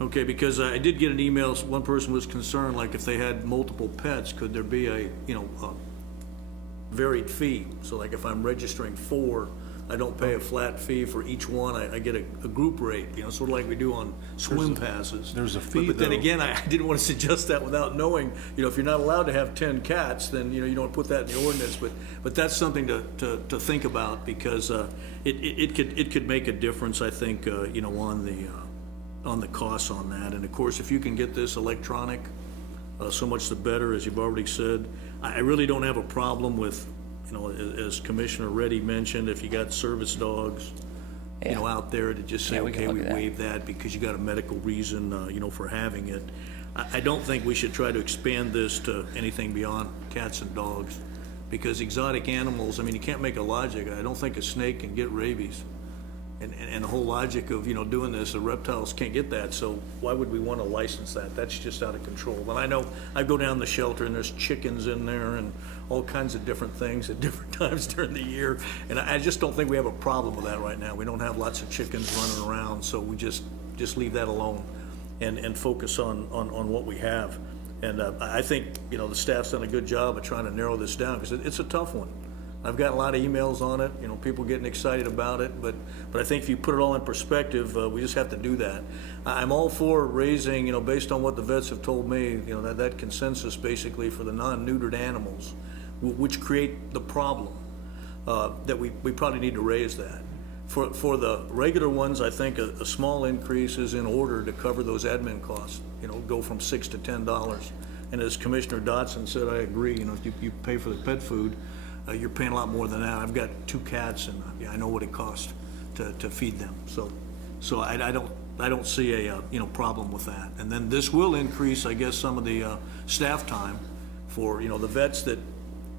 Okay, because I did get an email, one person was concerned, like if they had multiple pets, could there be a varied fee? So like if I'm registering 4, I don't pay a flat fee for each one, I get a group rate, sort of like we do on swim passes. there's a fee, But then though. again, I didn't want to suggest that without knowing, if you're not allowed to have 10 cats, then, you don't put that in the ordinance, but that's something to think about, because it could make a difference, I think, on the costs on that. And of course, if you can get this electronic, so much the better, as you've already said. I really don't have a problem with, as Commissioner Reddy mentioned, if you got service dogs, out there, to just say, Yeah, we can okay, look we at that. waive that because you got a medical reason, for having it. I don't think we should try to expand this to anything beyond cats and dogs, because exotic animals, you can't make a logic. I don't think a snake can get rabies. And the whole logic of, doing this, the reptiles can't get that, so why would we want to license that? That's just out of control. And I know, I go down the shelter and there's chickens in there and all kinds of different things at different times during the year. And I just don't think we have a problem with that right now. We don't have lots of chickens running around, so we just leave that alone and focus on what we have. And I think, the staff's done a good job of trying to narrow this down, because it's a tough one. I've got a lot of emails on it, people getting excited about it, but I think if you put it all in perspective, we just have to do that. I'm all for raising, based on what the vets have told me, that consensus basically for the non-neutered animals, which create the problem, that we probably need to raise that. For the regular ones, I think a small increase is in order to cover those admin costs, go from $6 to $10. And as Commissioner Dotson said, I agree, if you pay for the pet food, you're paying a lot more than that. I've got 2 cats, and I know what it costs to feed them. So I don't see a problem with that. And then this will increase, I guess, some of the staff time for the vets that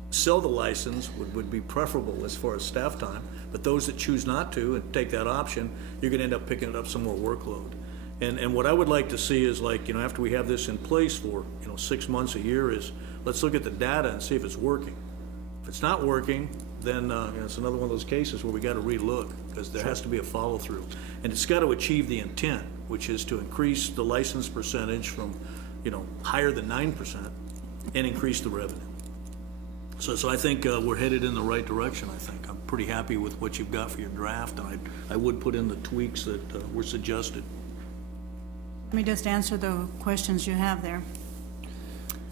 sell the license would be preferable as far as staff time. But those that choose not to and take that option, you're going to end up picking up some more workload. And what I would like to see is, like, after we have this in place for 6 months, a year, is let's look at the data and see if it's working. If it's not working, then it's another one of those cases where we got to relook, because there has to be a follow-through. And it's got to achieve the intent, which is to increase the license percentage from, higher than 9% and increase the revenue. So I think we're headed in the right direction, I think. I'm pretty happy with what you've got for your draft, and I would put in the tweaks that were suggested. Let me just answer the questions you have there.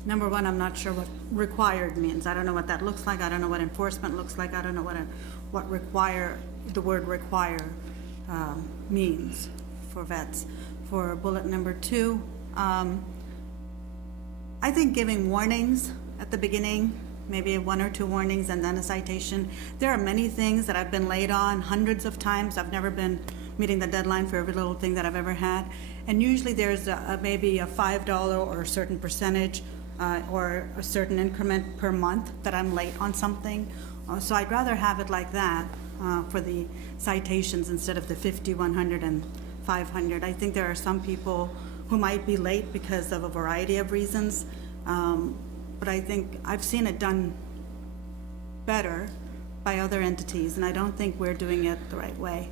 Number one, I'm not sure what required means. I don't know what that looks like. I don't know what enforcement looks like. I don't know what the word require means for vets. For bullet number 2, I think giving warnings at the beginning, maybe 1 or 2 warnings and then a citation. There are many things that I've been late on hundreds of times. I've never been meeting the deadline for every little thing that I've ever had. And usually there's maybe a $5 or a certain percentage or a certain increment per month that I'm late on something. So I'd rather have it like that for the citations instead of the 50, 100, and 500. I think there are some people who might be late because of a variety of reasons, but I think I've seen it done better by other entities, and I don't think we're doing it the right way.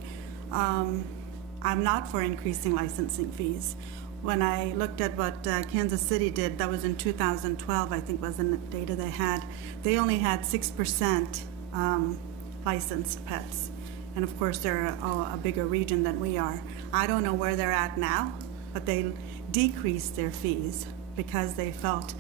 I'm not for increasing licensing fees. when I looked at what Kansas City did, that was in 2012, I think was the data they had. They only had 6% licensed pets. And of course, they're a bigger region than we are. I don't know where they're at now, but they decreased their fees because they felt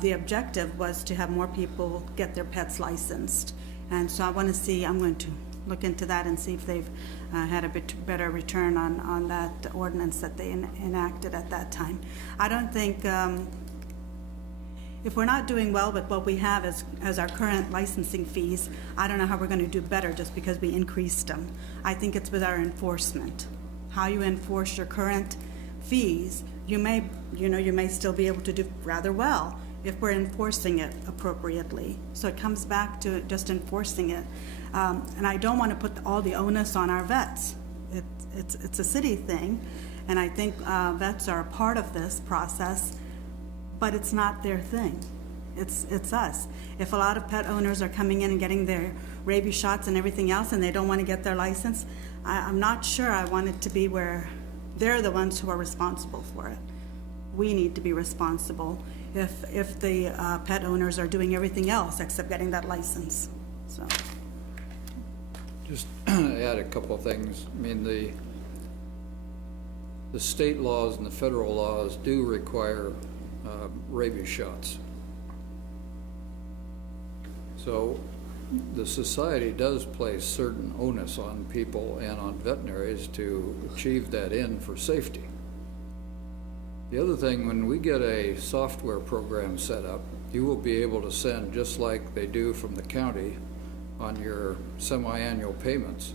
the objective was to have more people get their pets licensed. And so I want to see, I'm going to look into that and see if they've had a bit better return on that ordinance that they enacted at that time. I don't think, if we're not doing well with what we have as our current licensing fees, I don't know how we're going to do better just because we increased them. I think it's with our enforcement. How you enforce your current fees, you may still be able to do rather well if we're enforcing it appropriately. So it comes back to just enforcing it. And I don't want to put all the onus on our vets. It's a city thing, and I think vets are a part of this process, but it's not their thing. It's us. If a lot of pet owners are coming in and getting their rabies shots and everything else, and they don't want to get their license, I'm not sure I want it to be where they're the ones who are responsible for it. We need to be responsible if the pet owners are doing everything else except getting that license. So. Just add a couple of things. I mean, the state laws and the federal laws do require rabies shots. So the society does place certain onus on people and on veterinaries to achieve that end for safety. The other thing, when we get a software program set up, you will be able to send, just like they do from the county on your semi-annual payments,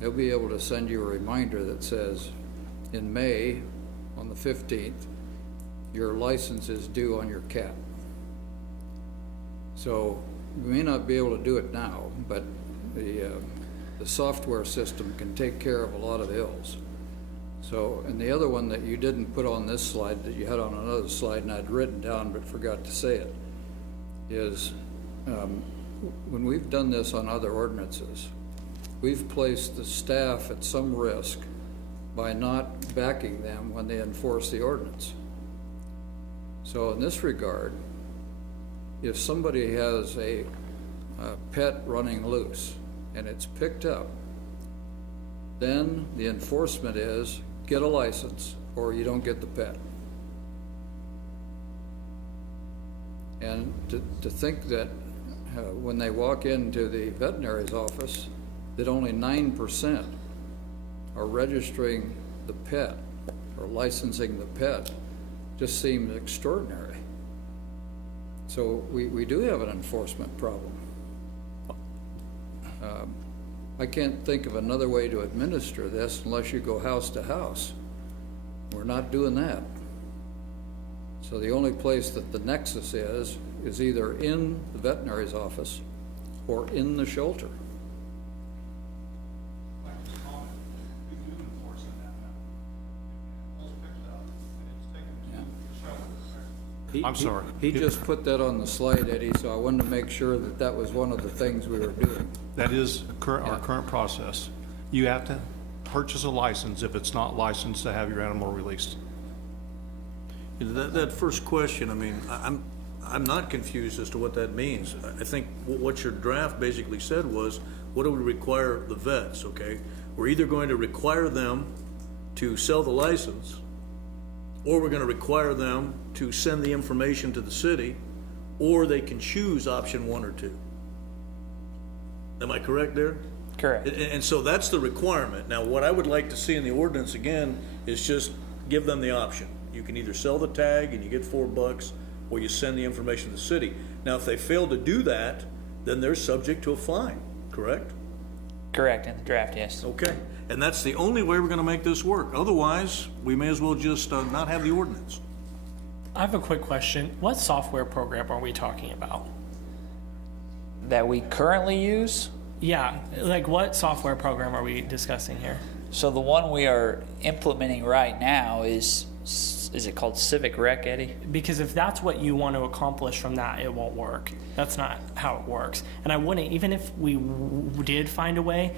they'll be able to send you a reminder that says, in May, on the 15th, your license is due on your cat. So we may not be able to do it now, but the software system can take care of a lot of ills. So, and the other one that you didn't put on this slide, that you had on another slide and I'd written down but forgot to say it, is when we've done this on other ordinances, we've placed the staff at some risk by not backing them when they enforce the ordinance. So in this regard, if somebody has a pet running loose and it's picked up, then the enforcement is get a license or you don't get the pet. And to think that when they walk into the veterinary's office, that only 9% are registering the pet or licensing the pet just seems extraordinary. So we do have an enforcement problem. I can't think of another way to administer this unless you go house to house. We're not doing that. So the only place that the nexus is either in the veterinary's office or in the shelter. I'm sorry. He just put that on the slide, Eddie, so I wanted to make sure that that was one of the things we were doing. That is our current process. You have to purchase a license if it's not licensed to have your animal released. That first question, I mean, I'm not confused as to what that means. I think what your draft basically said was, what do we require the vets, okay? We're either going to require them to sell the license, or we're gonna require them to send the information to the city, or they can choose option 1 or 2. Am I correct there? Correct. And so that's the requirement. Now, what I would like to see in the ordinance again is just give them the option. You can either sell the tag and you get $4, or you send the information to the city. Now, if they fail to do that, then they're subject to a fine, correct? Correct, in the draft, yes. Okay, and that's the only way we're gonna make this work. Otherwise, we may as well just not have the ordinance. I have a quick question. What software program are we talking about? That we currently use? Yeah, like what software program are we discussing here? So the one we are implementing right now is it called Civic Rec, Eddie? Because if that's what you want to accomplish from that, it won't work. That's not how it works. And I wouldn't, even if we did find a way,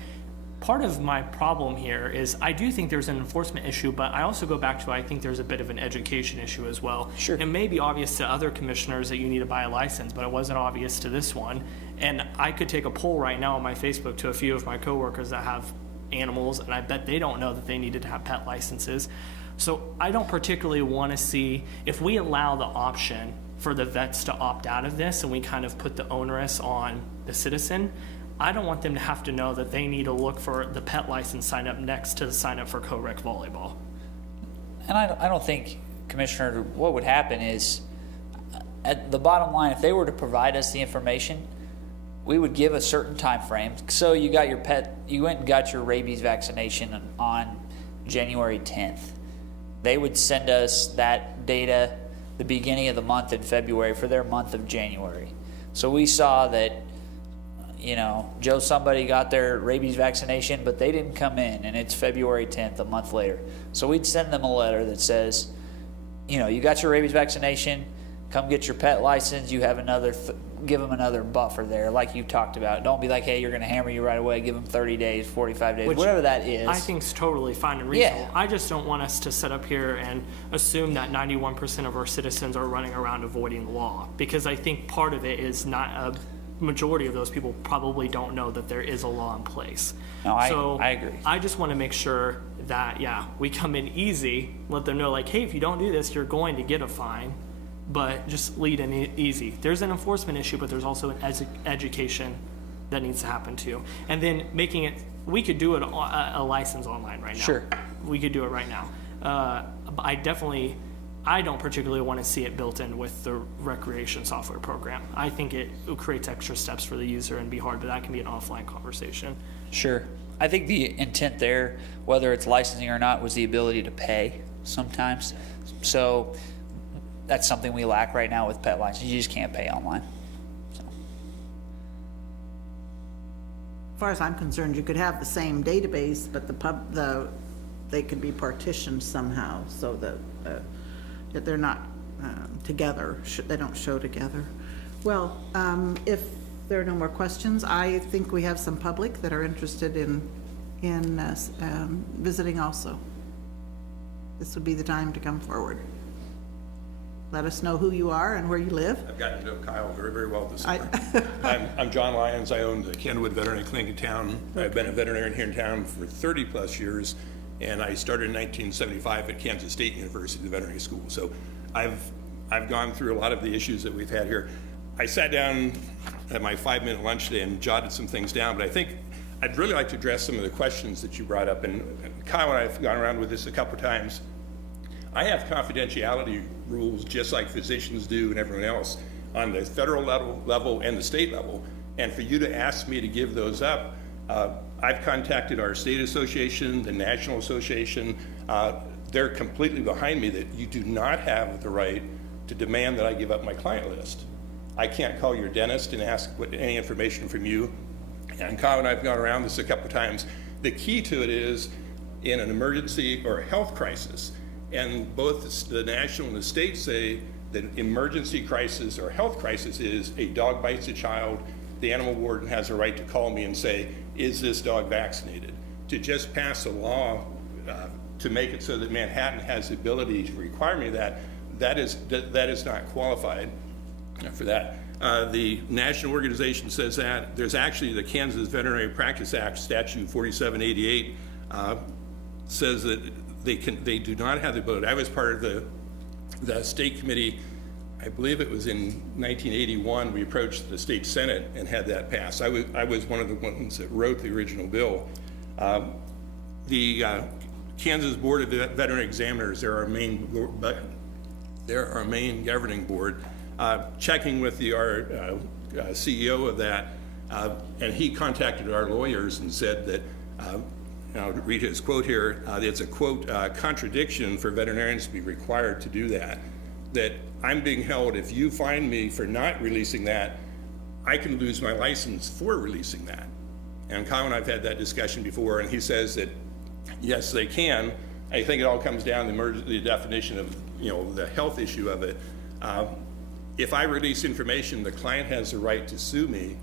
part of my problem here is I do think there's an enforcement issue, but I also go back to I think there's a bit of an education issue as well. Sure. It may be obvious to other commissioners that you need to buy a license, but it wasn't obvious to this one. And I could take a poll right now on my Facebook to a few of my coworkers that have animals, and I bet they don't know that they needed to have pet licenses. So I don't particularly want to see, if we allow the option for the vets to opt out of this and we kind of put the onerous on the citizen, I don't want them to have to know that they need to look for the pet license sign up next to the sign up for co-rec volleyball. And I don't think, Commissioner, what would happen is, at the bottom line, if they were to provide us the information, we would give a certain time frame. So you got your pet, you went and got your rabies vaccination on January 10th. They would send us that data the beginning of the month in February for their month of January. So we saw that, Joe somebody got their rabies vaccination, but they didn't come in, and it's February 10th, a month later. So we'd send them a letter that says, you got your rabies vaccination, come get your pet license, you have give them another buffer there, like you talked about. Don't be like, hey, you're going to hammer you right away, give them 30 days, 45 days, Which whatever that is. I think is totally fine and reasonable. Yeah. I just don't want us to sit up here and assume that 91% of our citizens are running around avoiding the law, because I think part of it is not a majority of those people probably don't know that there is a law in place. No, I agree. I just want to make sure that, we come in easy, let them know like, hey, if you don't do this, you're going to get a fine, but just lead in easy. There's an enforcement issue, but there's also an education that needs to happen too. And then making it, we could do it a license online right now. Sure. We could do it right now. I don't particularly want to see it built in with the recreation software program. I think it creates extra steps for the user and be hard, but that can be an offline conversation. Sure. I think the intent there, whether it's licensing or not, was the ability to pay sometimes. So that's something we lack right now with pet license. You just can't pay online. So. As far as I'm concerned, you could have the same database, but they could be partitioned somehow so that they're not together, they don't show together. Well, if there are no more questions, I think we have some public that are interested in visiting also. This would be the time to come forward. Let us know who you are and where you live. I've gotten to know Kyle very, very well this morning. I'm John Lyons. I own the Kenwood Veterinary Clinic in town. I've been a veterinarian here in town for 30-plus years, and I started in 1975 at Kansas State University, the veterinary school. So I've gone through a lot of the issues that we've had here. I sat down at my 5-minute lunch today and jotted some things down, but I think I'd really like to address some of the questions that you brought up. And Kyle and I have gone around with this a couple times. I have confidentiality rules just like physicians do and everyone else on the federal level and the state level. And for you to ask me to give those up, I've contacted our state association, the national association. They're completely behind me that you do not have the right to demand that I give up my client list. I can't call your dentist and ask any information from you. And Kyle and I have gone around this a couple times. The key to it is in an emergency or a health crisis, and both the national and the state say that emergency crisis or health crisis is a dog bites a child, the animal warden has a right to call me and say, is this dog vaccinated? To just pass a law to make it so that Manhattan has the ability to require me that is not qualified for that. The national organization says that. There's actually the Kansas Veterinary Practice Act, Statute 4788, says that they do not have the ability. I was part of the state committee. I believe it was in 1981. We approached the state senate and had that passed. I was one of the ones that wrote the original bill. The Kansas Board of Veterinary Examiners, they're our main governing board. Checking with our CEO of that, and he contacted our lawyers and said that, I'll read his quote here, it's a quote, contradiction for veterinarians to be required to do that. That I'm being held, if you find me for not releasing that, I can lose my license for releasing that. And Kyle and I've had that discussion before, and he says that, yes, they can. I think it all comes down to the definition of, the health issue of it. If I release information, the client has the right to sue me.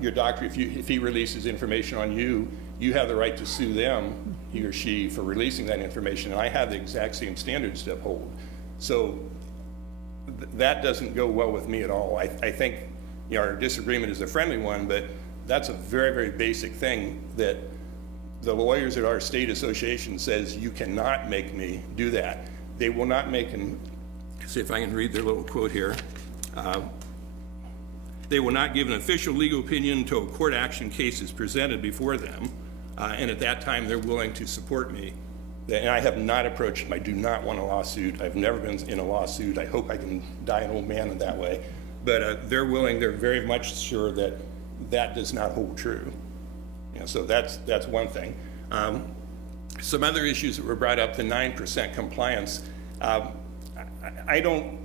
Your doctor, if he releases information on you you have the right to sue them, he or she, for releasing that information, and I have the exact same standards to uphold. So that doesn't go well with me at all. I think, you know, our disagreement is a friendly one, but that's a very, very basic thing that the lawyers at our state association says you cannot make me do that. They will not make an, see if I can read their little quote here. They will not give an official legal opinion until a court action case is presented before them, and at that time they're willing to support me. And I have not approached them. I do not want a lawsuit. I've never been in a lawsuit. I hope I can die an old man in that way. But they're willing, they're very much sure that that does not hold true. You know, so that's one thing. Some other issues that were brought up, the 9% compliance. I don't,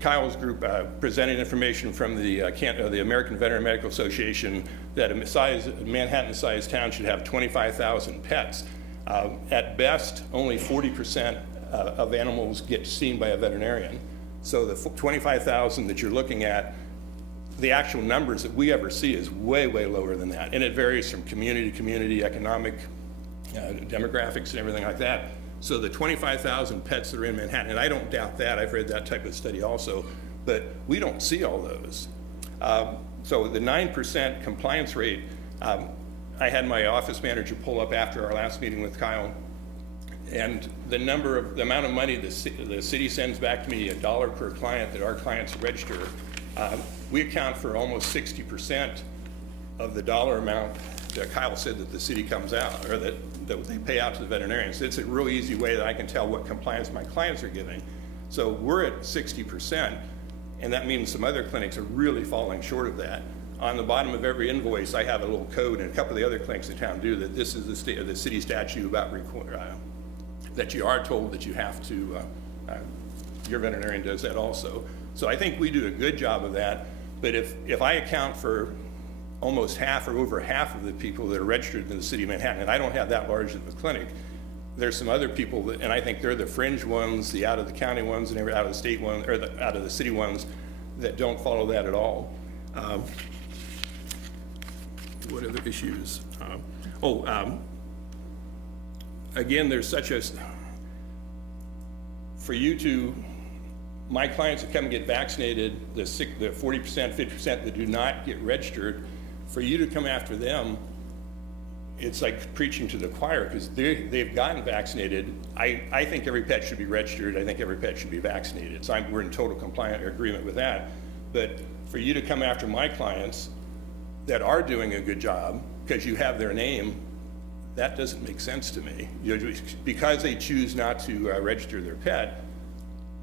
Kyle's group presented information from the American Veterinary Medical Association that a Manhattan-sized town should have 25,000 pets. At best, only 40% of animals get seen by a veterinarian. So the 25,000 that you're looking at, the actual numbers that we ever see is way, way lower than that. And it varies from community to community, economic, demographics and everything like that. So the 25,000 pets that are in Manhattan, and I don't doubt that, I've read that type of study also, but we don't see all those. So the 9% compliance rate, I had my office manager pull up after our last meeting with Kyle, and the amount of money the city sends back to me, $1 per client that our clients register, we account for almost 60% of the dollar amount that Kyle said that the city comes out, or that they pay out to the veterinarians. It's a real easy way that I can tell what compliance my clients are giving. So we're at 60%, and that means some other clinics are really falling short of that. On the bottom of every invoice, I have a little code, and a couple of the other clinics in town do, that this is the city statute about that you are told that you have to, your veterinarian does that also. So I think we do a good job of that, but if I account for almost half or over half of the people that are registered in the city of Manhattan, and I don't have that large of a clinic, there's some other people that, and I think they're the fringe ones, the out of the county ones, and out of the state ones, or out of the city ones, that don't follow that at all. What other issues? Again, there's such a, for you to, my clients that come and get vaccinated, the 40%, 50% that do not get registered, for you to come after them, it's like preaching to the choir, because they've gotten vaccinated. I think every pet should be registered. I think every pet should be vaccinated. So we're in total compliant agreement with that. But for you to come after my clients that are doing a good job because you have their name, that doesn't make sense to me. You know, because they choose not to register their pet,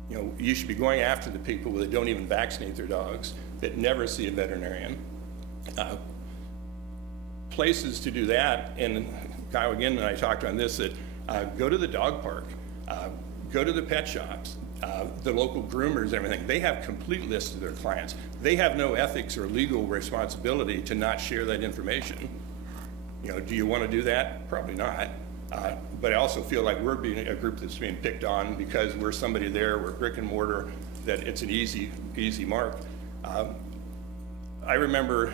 you know, you should be going after the people that don't even vaccinate their dogs, that never see a veterinarian. Places to do that, and Kyle again and I talked on this, that go to the dog park, go to the pet shops, the local groomers and everything. They have complete lists of their clients. They have no ethics or legal responsibility to not share that information. You know, do you want to do that? Probably not. But I also feel like we're being a group that's being picked on because we're somebody there, we're brick and mortar, that it's an easy mark. I remember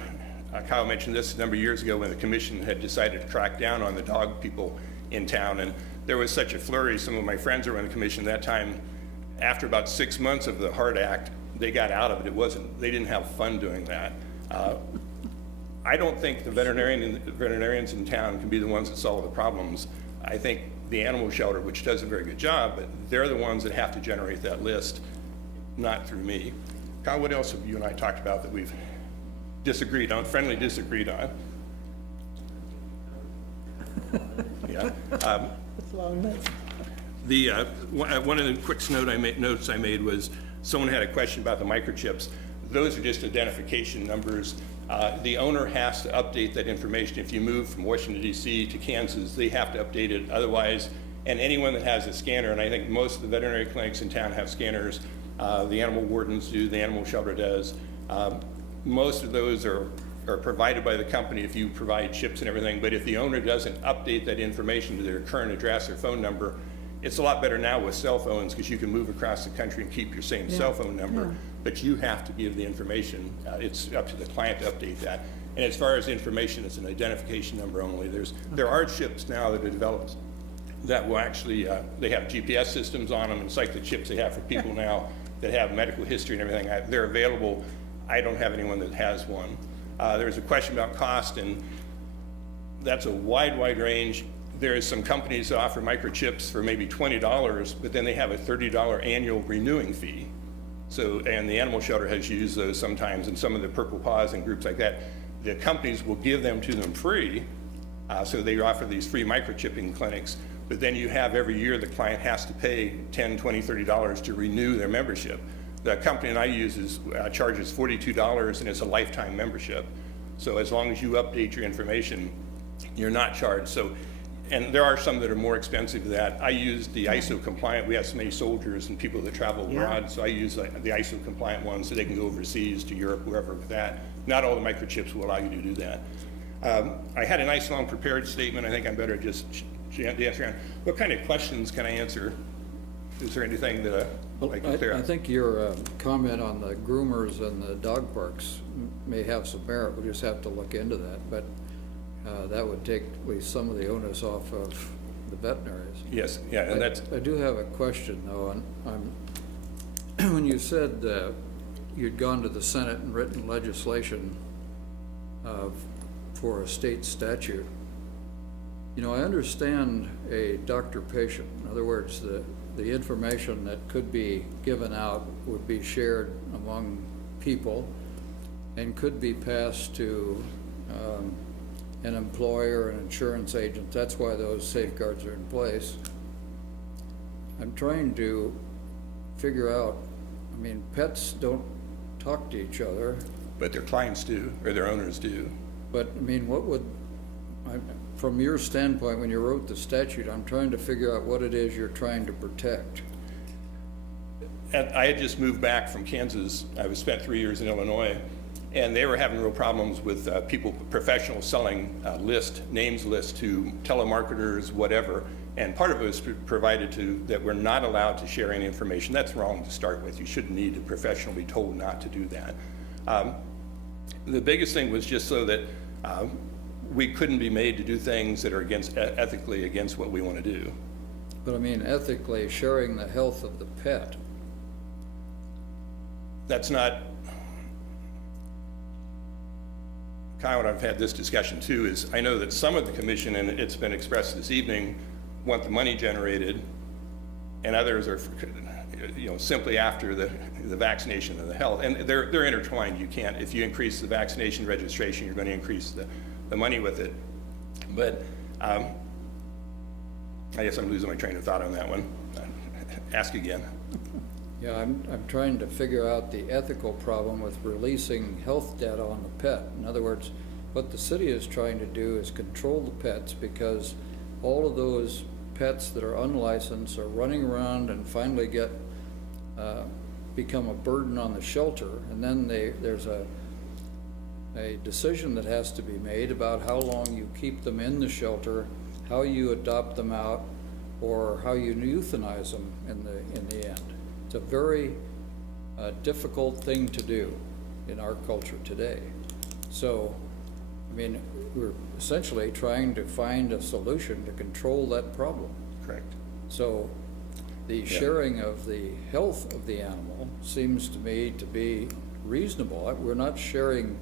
Kyle mentioned this a number of years ago when the commission had decided to crack down on the dog people in town, and there was such a flurry. Some of my friends who were on the commission at that time, after about 6 months of the HART Act, they got out of it. They didn't have fun doing that. I don't think the veterinarians in town can be the ones that solve the problems. I think the animal shelter, which does a very good job, but they're the ones that have to generate that list, not through me. Kyle, what else have you and I talked about that we've disagreed on, friendly disagreed on? Yeah. One of the quick notes I made was someone had a question about the microchips. Those are just identification numbers. The owner has to update that information. If you move from Washington, D.C. to Kansas, they have to update it. Otherwise, and anyone that has a scanner, and I think most of the veterinary clinics in town have scanners, the animal wardens do, the animal shelter does. Most of those are provided by the company if you provide chips and everything, but if the owner doesn't update that information to their current address or phone number, it's a lot better now with cell phones because you can move across the country and keep your same cell phone number. but you have to give the information. It's up to the client to update that. And as far as information, it's an identification number only. There are chips now that are developed that will actually, they have GPS systems on them, and it's like the chips they have for people now that have medical history and everything. They're available. I don't have anyone that has one. There's a question about cost, and that's a wide range. There's some companies that offer microchips for maybe $20, but then they have a $30 annual renewing fee. So, and the animal shelter has used those sometimes, and some of the Purple Paws and groups like that. The companies will give them to them free, so they offer these free microchipping clinics, but then you have every year the client has to pay $10, $20, $30 to renew their membership. The company that I use charges $42, and it's a lifetime membership. So as long as you update your information, you're not charged. So, and there are some that are more expensive than that. I use the ISO compliant. We have so many soldiers and people that travel abroad, so I use the ISO compliant ones so they can go overseas to Europe, wherever with that. Not all the microchips will allow you to do that. I had a nice long prepared statement. I think I'm better just answer on. What kind of questions can I answer? Is there anything that I can clear up? I think your comment on the groomers and the dog parks may have some merit. We'll just have to look into that, but that would take at least some of the onus off of the veterinaries. Yes, yeah, and that's... I do have a question, though, and when you said you'd gone to the Senate and written legislation for a state statute, you know, I understand a doctor-patient. In other words, the information that could be given out would be shared among people and could be passed to an employer, an insurance agent. That's why those safeguards are in place. I'm trying to figure out, I mean, pets don't talk to each other. But their clients do, or their owners do. But, I mean, from your standpoint, when you wrote the statute, I'm trying to figure out what it is you're trying to protect. I had just moved back from Kansas. I spent 3 years in Illinois, and they were having real problems with professionals selling names lists to telemarketers, whatever. And part of it was provided that we're not allowed to share any information. That's wrong to start with. You shouldn't need a professional be told not to do that. The biggest thing was just so that we couldn't be made to do things that are ethically against what we want to do. But I mean, ethically, sharing the health of the pet. That's not, Kyle and I've had this discussion too, is I know that some of the commission, and it's been expressed this evening, want the money generated, and others are, simply after the vaccination and the health, and they're intertwined. You can't, if you increase the vaccination registration, you're going to increase the money with it. But I guess I'm losing my train of thought on that one. Ask again. Yeah, I'm trying to figure out the ethical problem with releasing health data on the pet. In other words, what the city is trying to do is control the pets, because all of those pets that are unlicensed are running around and finally become a burden on the shelter, and then there's a decision that has to be made about how long you keep them in the shelter, how you adopt them out, or how you euthanize them in the end. It's a very difficult thing to do in our culture today. So, I mean, we're essentially trying to find a solution to control that problem. Correct. So, the sharing of the health of the animal seems to me to be reasonable. We're not sharing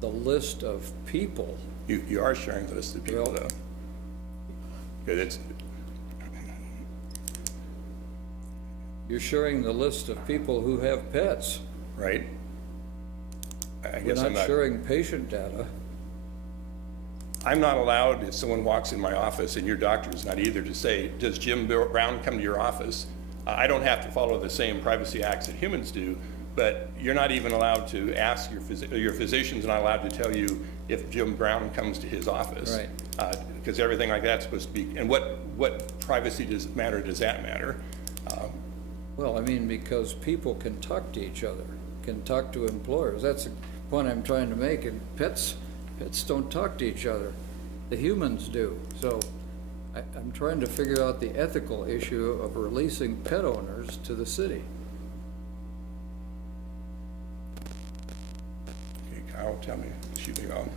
the list of people. You are sharing the list of people, though. Good. You're sharing the list of people who have pets. Right. We're not sharing patient data. I'm not allowed, if someone walks in my office, and your doctor is not either, to say, does Jim Brown come to your office? I don't have to follow the same privacy acts that humans do, but you're not even allowed to ask your physician's not allowed to tell you if Jim Brown comes to his office. Right. Because everything like that's supposed to be, and what privacy does that matter? Well, I mean, because people can talk to each other, can talk to employers. That's the point I'm trying to make. And pets don't talk to each other. The humans do. So I'm trying to figure out the ethical issue of releasing pet owners to the city. Kyle, tell me, shoot me wrong.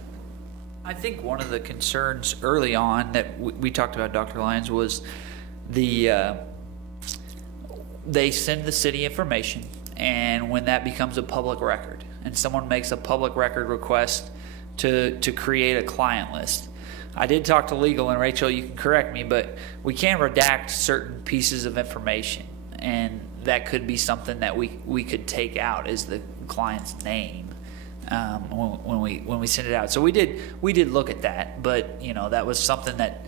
I think one of the concerns early on that we talked about, Dr. Lyons, was they send the city information, and when that becomes a public record, and someone makes a public record request to create a client list. I did talk to legal, and Rachel, you can correct me, but we can redact certain pieces of information, and that could be something that we could take out as the client's name when we send it out. So we did look at that, but that was something that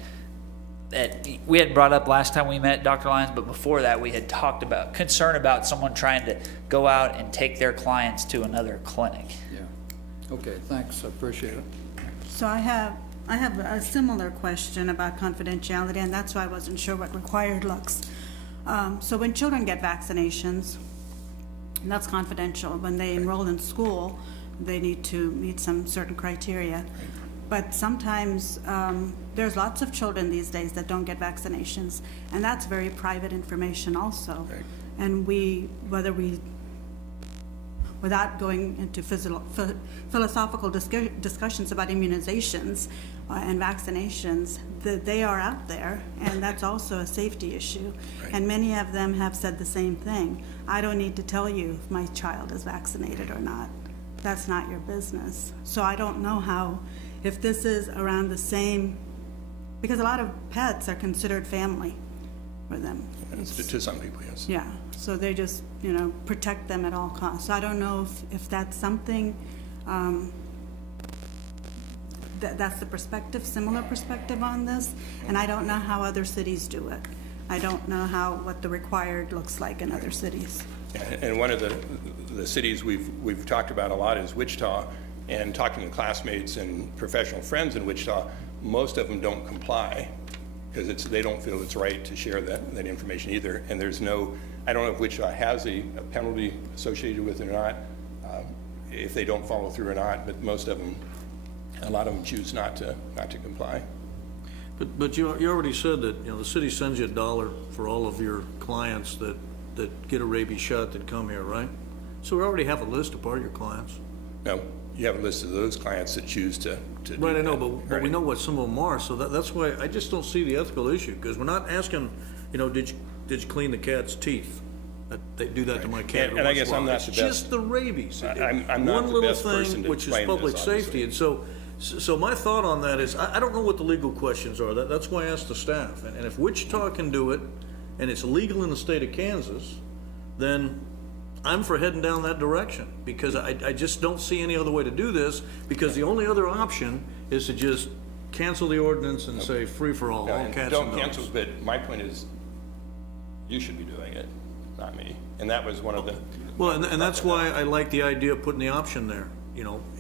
we had brought up last time we met, Dr. Lyons, but before that we had talked about concern about someone trying to go out and take their clients to another clinic. Yeah. Okay, thanks, I appreciate it. So I have a similar question about confidentiality, and that's why I wasn't sure what required looks. So when children get vaccinations, that's confidential. When they enroll in school, they need to meet some certain criteria. But sometimes there's lots of children these days that don't get vaccinations, and that's very private information also. Right. And without going into philosophical discussions about immunizations and vaccinations, they are out there, and that's also a safety issue. Right. And many of them have said the same thing. I don't need to tell you if my child is vaccinated or not. That's not your business. So I don't know how, if this is around the same, because a lot of pets are considered family for them. To some people, yes. Yeah, so they just, protect them at all costs. So I don't know if that's something, that's the perspective, similar perspective on this, and I don't know how other cities do it. I don't know what the required looks like in other cities. And one of the cities we've talked about a lot is Wichita, and talking to classmates and professional friends in Wichita, most of them don't comply because they don't feel it's right to share that information either. And there's no, I don't know if Wichita has a penalty associated with it or not, if they don't follow through or not, but most of them, a lot of them choose not to comply. But you already said that, the city sends you $1 for all of your clients that get a rabies shot that come here, right? So we already have a list of part of your clients. No, you have a list of those clients that choose to do Right, I know, that. but we know what some of them are, so that's why I just don't see the ethical issue, because we're not asking, did you clean the cat's teeth? They do that to my cat. And I guess I'm not It's the just best- the rabies. I'm not the best person to Which is explain public this, safety, obviously. and so my thought on that is, I don't know what the legal questions are, that's why I asked the staff, and if Wichita can do it, and it's legal in the state of Kansas, then I'm for heading down that direction, because I just don't see any other way to do this, because the only other option is to just cancel the ordinance and say free for all, No, all and cats and don't dogs. cancel, but my point is, you should be doing it, not me. And that was one of the. Well, and that's why I like the idea of putting the option there.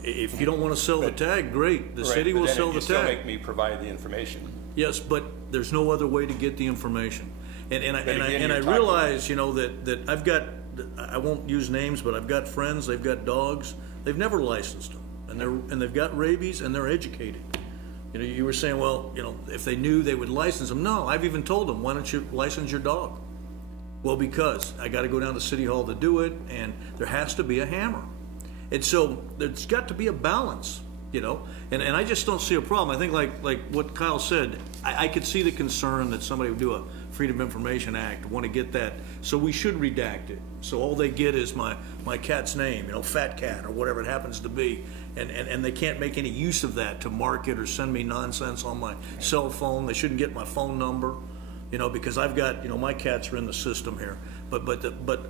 If you don't want to sell the tag, great, the Right, city but will then sell you the still tag. make me provide the information. Yes, but there's no other way to get the information. And I again, you're talking- realize, that I've got, I won't use names, but I've got friends, they've got dogs, they've never licensed them, and they've got rabies, and they're educated. You were saying, well, if they knew, they would license them. No, I've even told them, why don't you license your dog? Well, because I got to go down to City Hall to do it, and there has to be a hammer. And so there's got to be a balance, and I just don't see a problem. I think like what Kyle said, I could see the concern that somebody would do a Freedom of Information Act, want to get that, so we should redact it. So all they get is my cat's name, Fat Cat, or whatever it happens to be, and they can't make any use of that to market or send me nonsense on my cell phone. They shouldn't get my phone number, because I've got, my cats are in the system here. But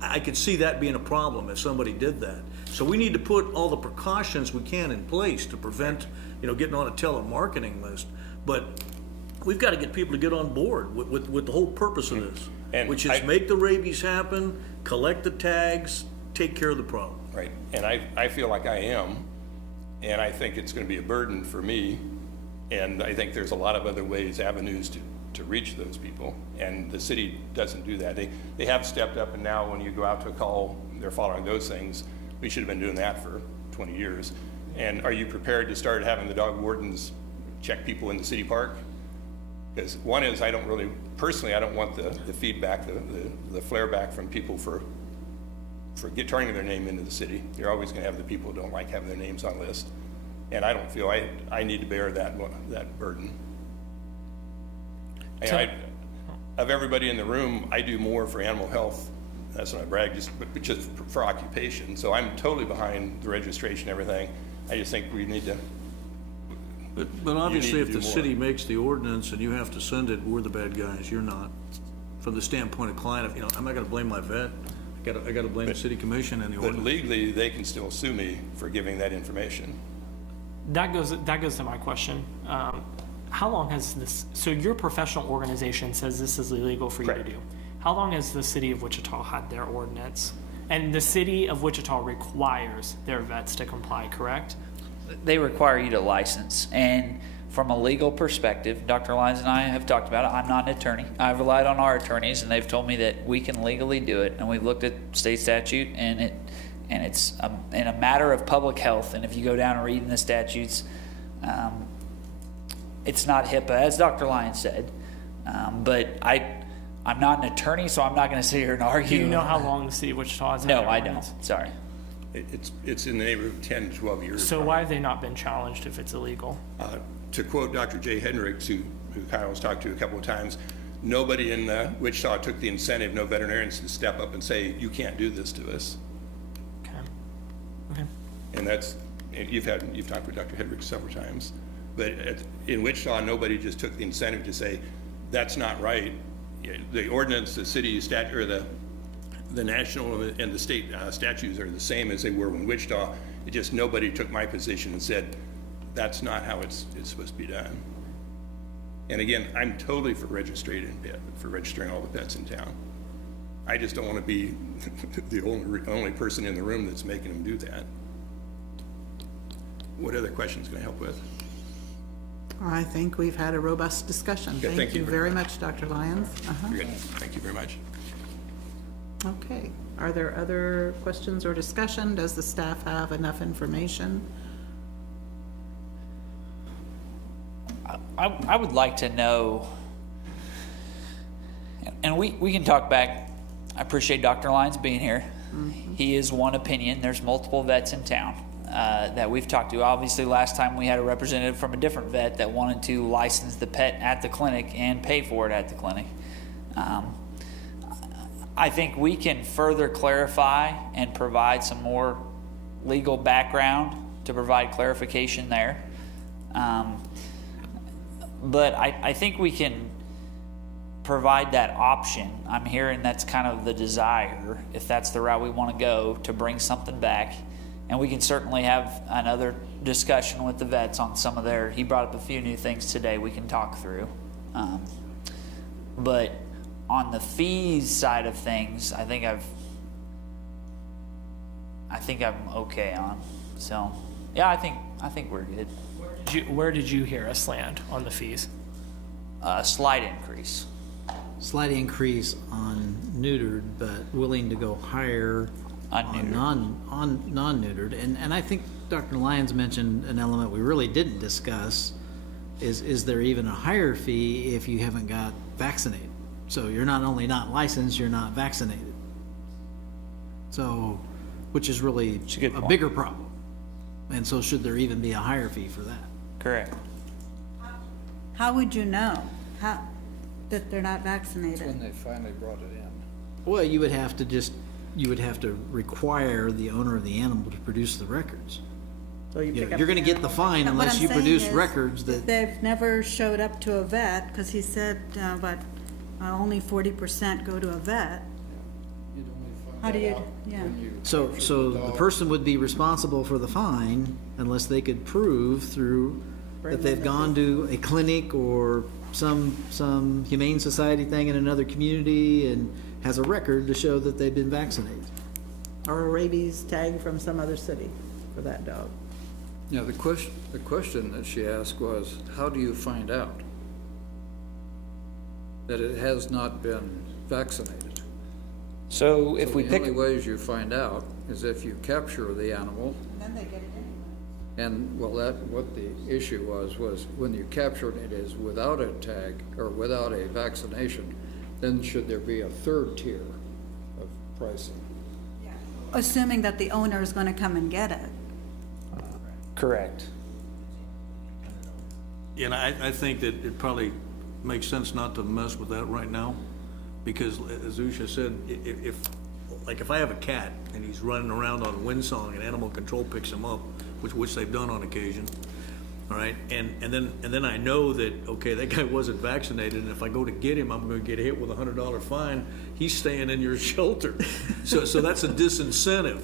I could see that being a problem if somebody did that. So we need to put all the precautions we can in place to prevent, getting on a telemarketing list. But we've got to get people to get on board with the whole purpose of this, And which is make the rabies happen, collect the tags, take care of the problem. Right, and I feel like I am, and I think it's gonna be a burden for me, and I think there's a lot of other ways, avenues to reach those people, and the city doesn't do that. They have stepped up, and now when you go out to a call, they're following those things. We should have been doing that for 20 years. And are you prepared to start having the dog wardens check people in the city park? Because one is, I don't want the feedback, the flare back from people for turning their name into the city. You're always going to have the people who don't like having their names on list. And I don't feel I need to bear that burden. Of everybody in the room, I do more for animal health. That's not I brag, just for occupation. So I'm totally behind the registration and everything. I just think we need to. But obviously, need if to the do city more. makes the ordinance and you have to send it, we're the bad guys, you're not. From the standpoint of client, I'm not gonna blame my vet, I gotta blame the city commission and the But ordinance. legally, they can still sue me for giving that information. That goes to my question. How long has this, so your professional organization says this is illegal for you to Correct. do. How long has the city of Wichita had their ordinance? And the city of Wichita requires their vets to comply, correct? They require you to license. And from a legal perspective, Dr. Lyons and I have talked about it. I'm not an attorney. I've relied on our attorneys, and they've told me that we can legally do it. And we've looked at state statute, and it's in a matter of public health. And if you go down and read in the statutes, it's not HIPAA, as Dr. Lyons said. But I'm not an attorney, so I'm not going to sit here and Do argue. you know how long the city of Wichita has had No, their I don't. ordinance? Sorry. It's in the neighborhood of 10 to 12 years. So why have they not been challenged if it's illegal? To quote Dr. Jay Hendricks, who Kyle has talked to a couple of times, nobody in Wichita took the incentive, no veterinarians, to step up and say, you can't do this to us. Okay. And you've talked with Dr. Hendricks several times. But in Wichita, nobody just took the incentive to say, that's not right. The ordinance, the city statute, or the national and the state statutes are the same as they were in Wichita. It just nobody took my position and said, that's not how it's supposed to be done. And again, I'm totally for registering all the pets in town. I just don't want to be the only person in the room that's making them do that. What other questions can I help with? I think we've had a robust discussion. Okay, Thank you very much, Dr. Lyons. You're good. Thank you very much. Okay. Are there other questions or discussion? Does the staff have enough information? I would like to know, and we can talk back. I appreciate Dr. Lyons being here. He is one opinion. There's multiple vets in town that we've talked to. Obviously, last time we had a representative from a different vet that wanted to license the pet at the clinic and pay for it at the clinic. I think we can further clarify and provide some more legal background to provide clarification there. But I think we can provide that option. I'm hearing that's kind of the desire, if that's the route we want to go, to bring something back. And we can certainly have another discussion with the vets on some of their, he brought up a few new things today we can talk through. But on the fees side of things, I think I'm okay on. So yeah, I think we're good. Where did you hear us land on the fees? Slight increase. Slight increase on neutered, but willing to go higher On on non-neutered. And I think Dr. Lyons mentioned an element we really didn't discuss, is there even a higher fee if you haven't got vaccinated? So you're not only not licensed, you're not vaccinated. So, which is really a good a point. bigger problem. And so should there even be a higher fee for that? Correct. How would you know that they're not vaccinated? When they finally brought it in. Well, you would have to require the owner of the animal to produce the records. So you pick up You're gonna the get the fine But what unless I'm you saying produce is records that. They've never showed up to a vet, because he said, only 40% go to a vet. You'd only find How do that you- out yeah. when you So capture the dog. person would be responsible for the fine unless they could prove through that they've gone to a clinic or some humane society thing in another community and has a record to show that they've been vaccinated. or a rabies tag from some other city for that dog. Yeah, the question that she asked was, how do you find out that it has not been vaccinated? So if we The pick, only ways you find out is if you capture the animal. Then they get it anyway. And, well, what the issue was when you captured it is without a tag or without a vaccination, then should there be a third tier of pricing? assuming that the owner is going to come and get it. Correct. And I think that it probably makes sense not to mess with that right now, because as Usha said, if I have a cat and he's running around on Windsong and animal control picks him up, which they've done on occasion, all right, and then I know that, okay, that guy wasn't vaccinated, and if I go to get him, I'm gonna get hit with a $100 fine, he's staying in your shelter. So that's a disincentive,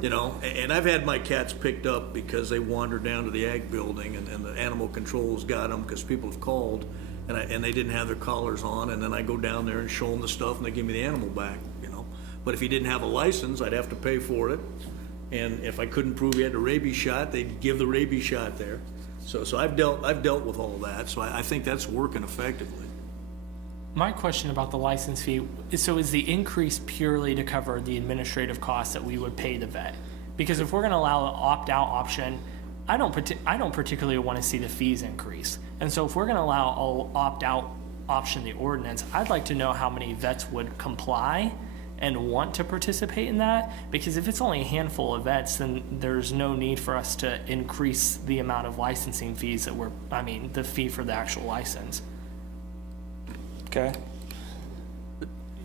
you know, and I've had my cats picked up because they wandered down to the ag building and the animal control's got them because people have called and they didn't have their collars on, and then I go down there and show them the stuff and they give me the animal back, you know. But if he didn't have a license, I'd have to pay for it. And if I couldn't prove he had a rabies shot, they'd give the rabies shot there. So I've dealt with all of that, so I think that's working effectively. My question about the license fee, is the increase purely to cover the administrative costs that we would pay the vet? Because if we're gonna allow an opt-out option, I don't particularly wanna see the fees increase. And so if we're gonna allow an opt-out option in the ordinance, I'd like to know how many vets would comply and want to participate in that, because if it's only a handful of vets, then there's no need for us to increase the amount of licensing fees the fee for the actual license. Okay.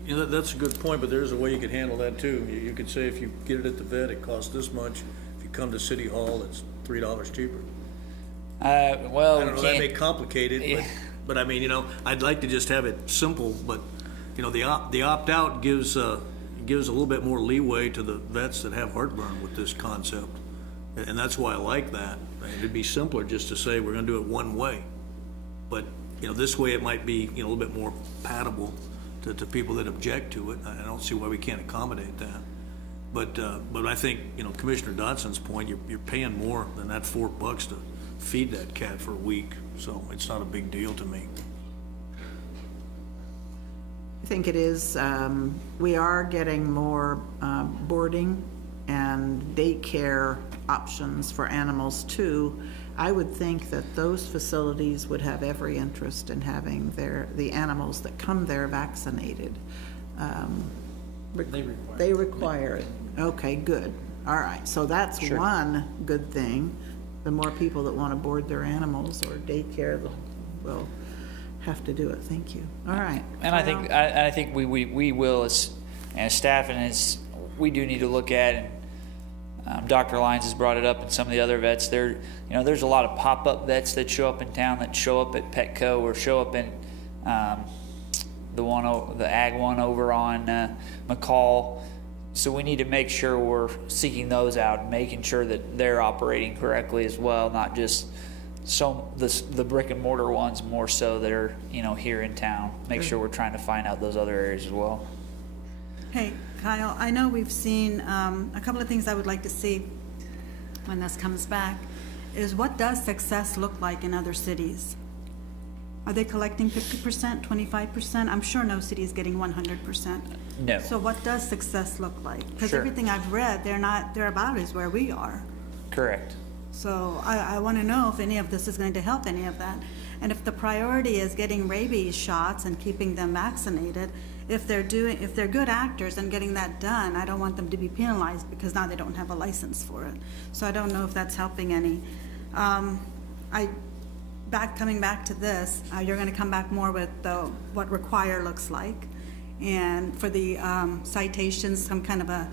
You know, that's a good point, but there's a way you could handle that too. You could say if you get it at the vet, it costs this much. If you come to City Hall, it's $3 cheaper. Well, I don't know, that may can't, complicate it, Yeah. but I mean, you know, I'd like to just have it simple, but, you know, the opt-out gives a little bit more leeway to the vets that have heartburn with this concept. And that's why I like that. It'd be simpler just to say we're gonna do it one way. But, you know, this way it might be, you know, a little bit more palatable to people that object to it. I don't see why we can't accommodate that. But I think, you know, Commissioner Dodson's point, you're paying more than that $4 to feed that cat for a week, so it's not a big deal to me. I think it is, we are getting more boarding and daycare options for animals too. I would think that those facilities would have every interest in having the animals that come there vaccinated. They require it. Okay, good. All right, so that's one good thing. The more people that want to board their animals or daycare will have to do it. Thank you. All right. and I think we will as staff, and we do need to look at, and Dr. Lyons has brought it up, and some of the other vets. There's a lot of pop-up vets that show up in town, that show up at Petco or show up in the ag one over on McCall. So we need to make sure we're seeking those out and making sure that they're operating correctly as well, not just the brick and mortar ones more so that are here in town. Make sure we're trying to find out those other areas as well. Hey, Kyle, I know we've seen a couple of things I would like to see when this comes back, is what does success look like in other cities? Are they collecting 50%, 25%? I'm sure no city is getting 100%. No. So what does success look like? Because Sure. everything I've read, they're about as where we are. Correct. So I want to know if any of this is going to help any of that. And if the priority is getting rabies shots and keeping them vaccinated, if they're good actors and getting that done, I don't want them to be penalized because now they don't have a license for it. So I don't know if that's helping any. Coming back to this, you're going to come back more with what require looks like. And for the citations, some kind of a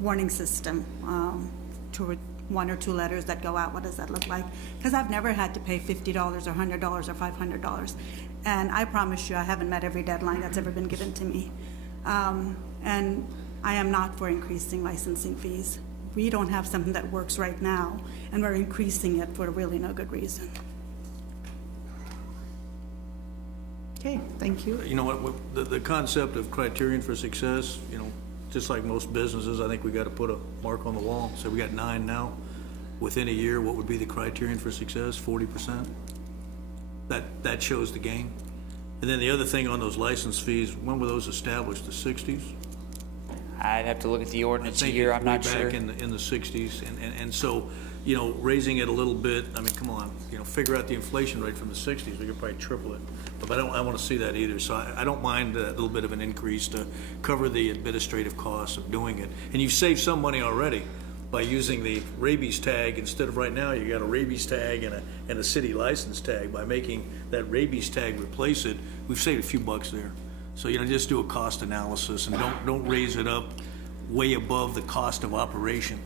warning system, one or two letters that go out. What does that look like? Because I've never had to pay $50 or $100 or $500. And I promise you, I haven't met every deadline that's ever been given to me. And I am not for increasing licensing fees. We don't have something that works right now, and we're increasing it for really no good reason. Okay, thank you. You know what, the concept of criterion for success, just like most businesses, I think we got to put a mark on the wall. So we got 9 now. Within a year, what would be the criterion for success? 40%? That shows the game. And then the other thing on those license fees, when were those established? The 60s? I'd have to look at the I ordinance think year. it's I'm not way sure. back in the 60s. And so, you know, raising it a little bit, I mean, come on, you know, figure out the inflation rate from the 60s, we could probably triple it. But I want to see that either, so I don't mind a little bit of an increase to cover the administrative costs of doing it. And you've saved some money already by using the rabies tag. Instead of right now, you got a rabies tag and a city license tag. By making that rabies tag replace it, we've saved a few bucks there. So, you know, just do a cost analysis and don't raise it up way above the cost of operation.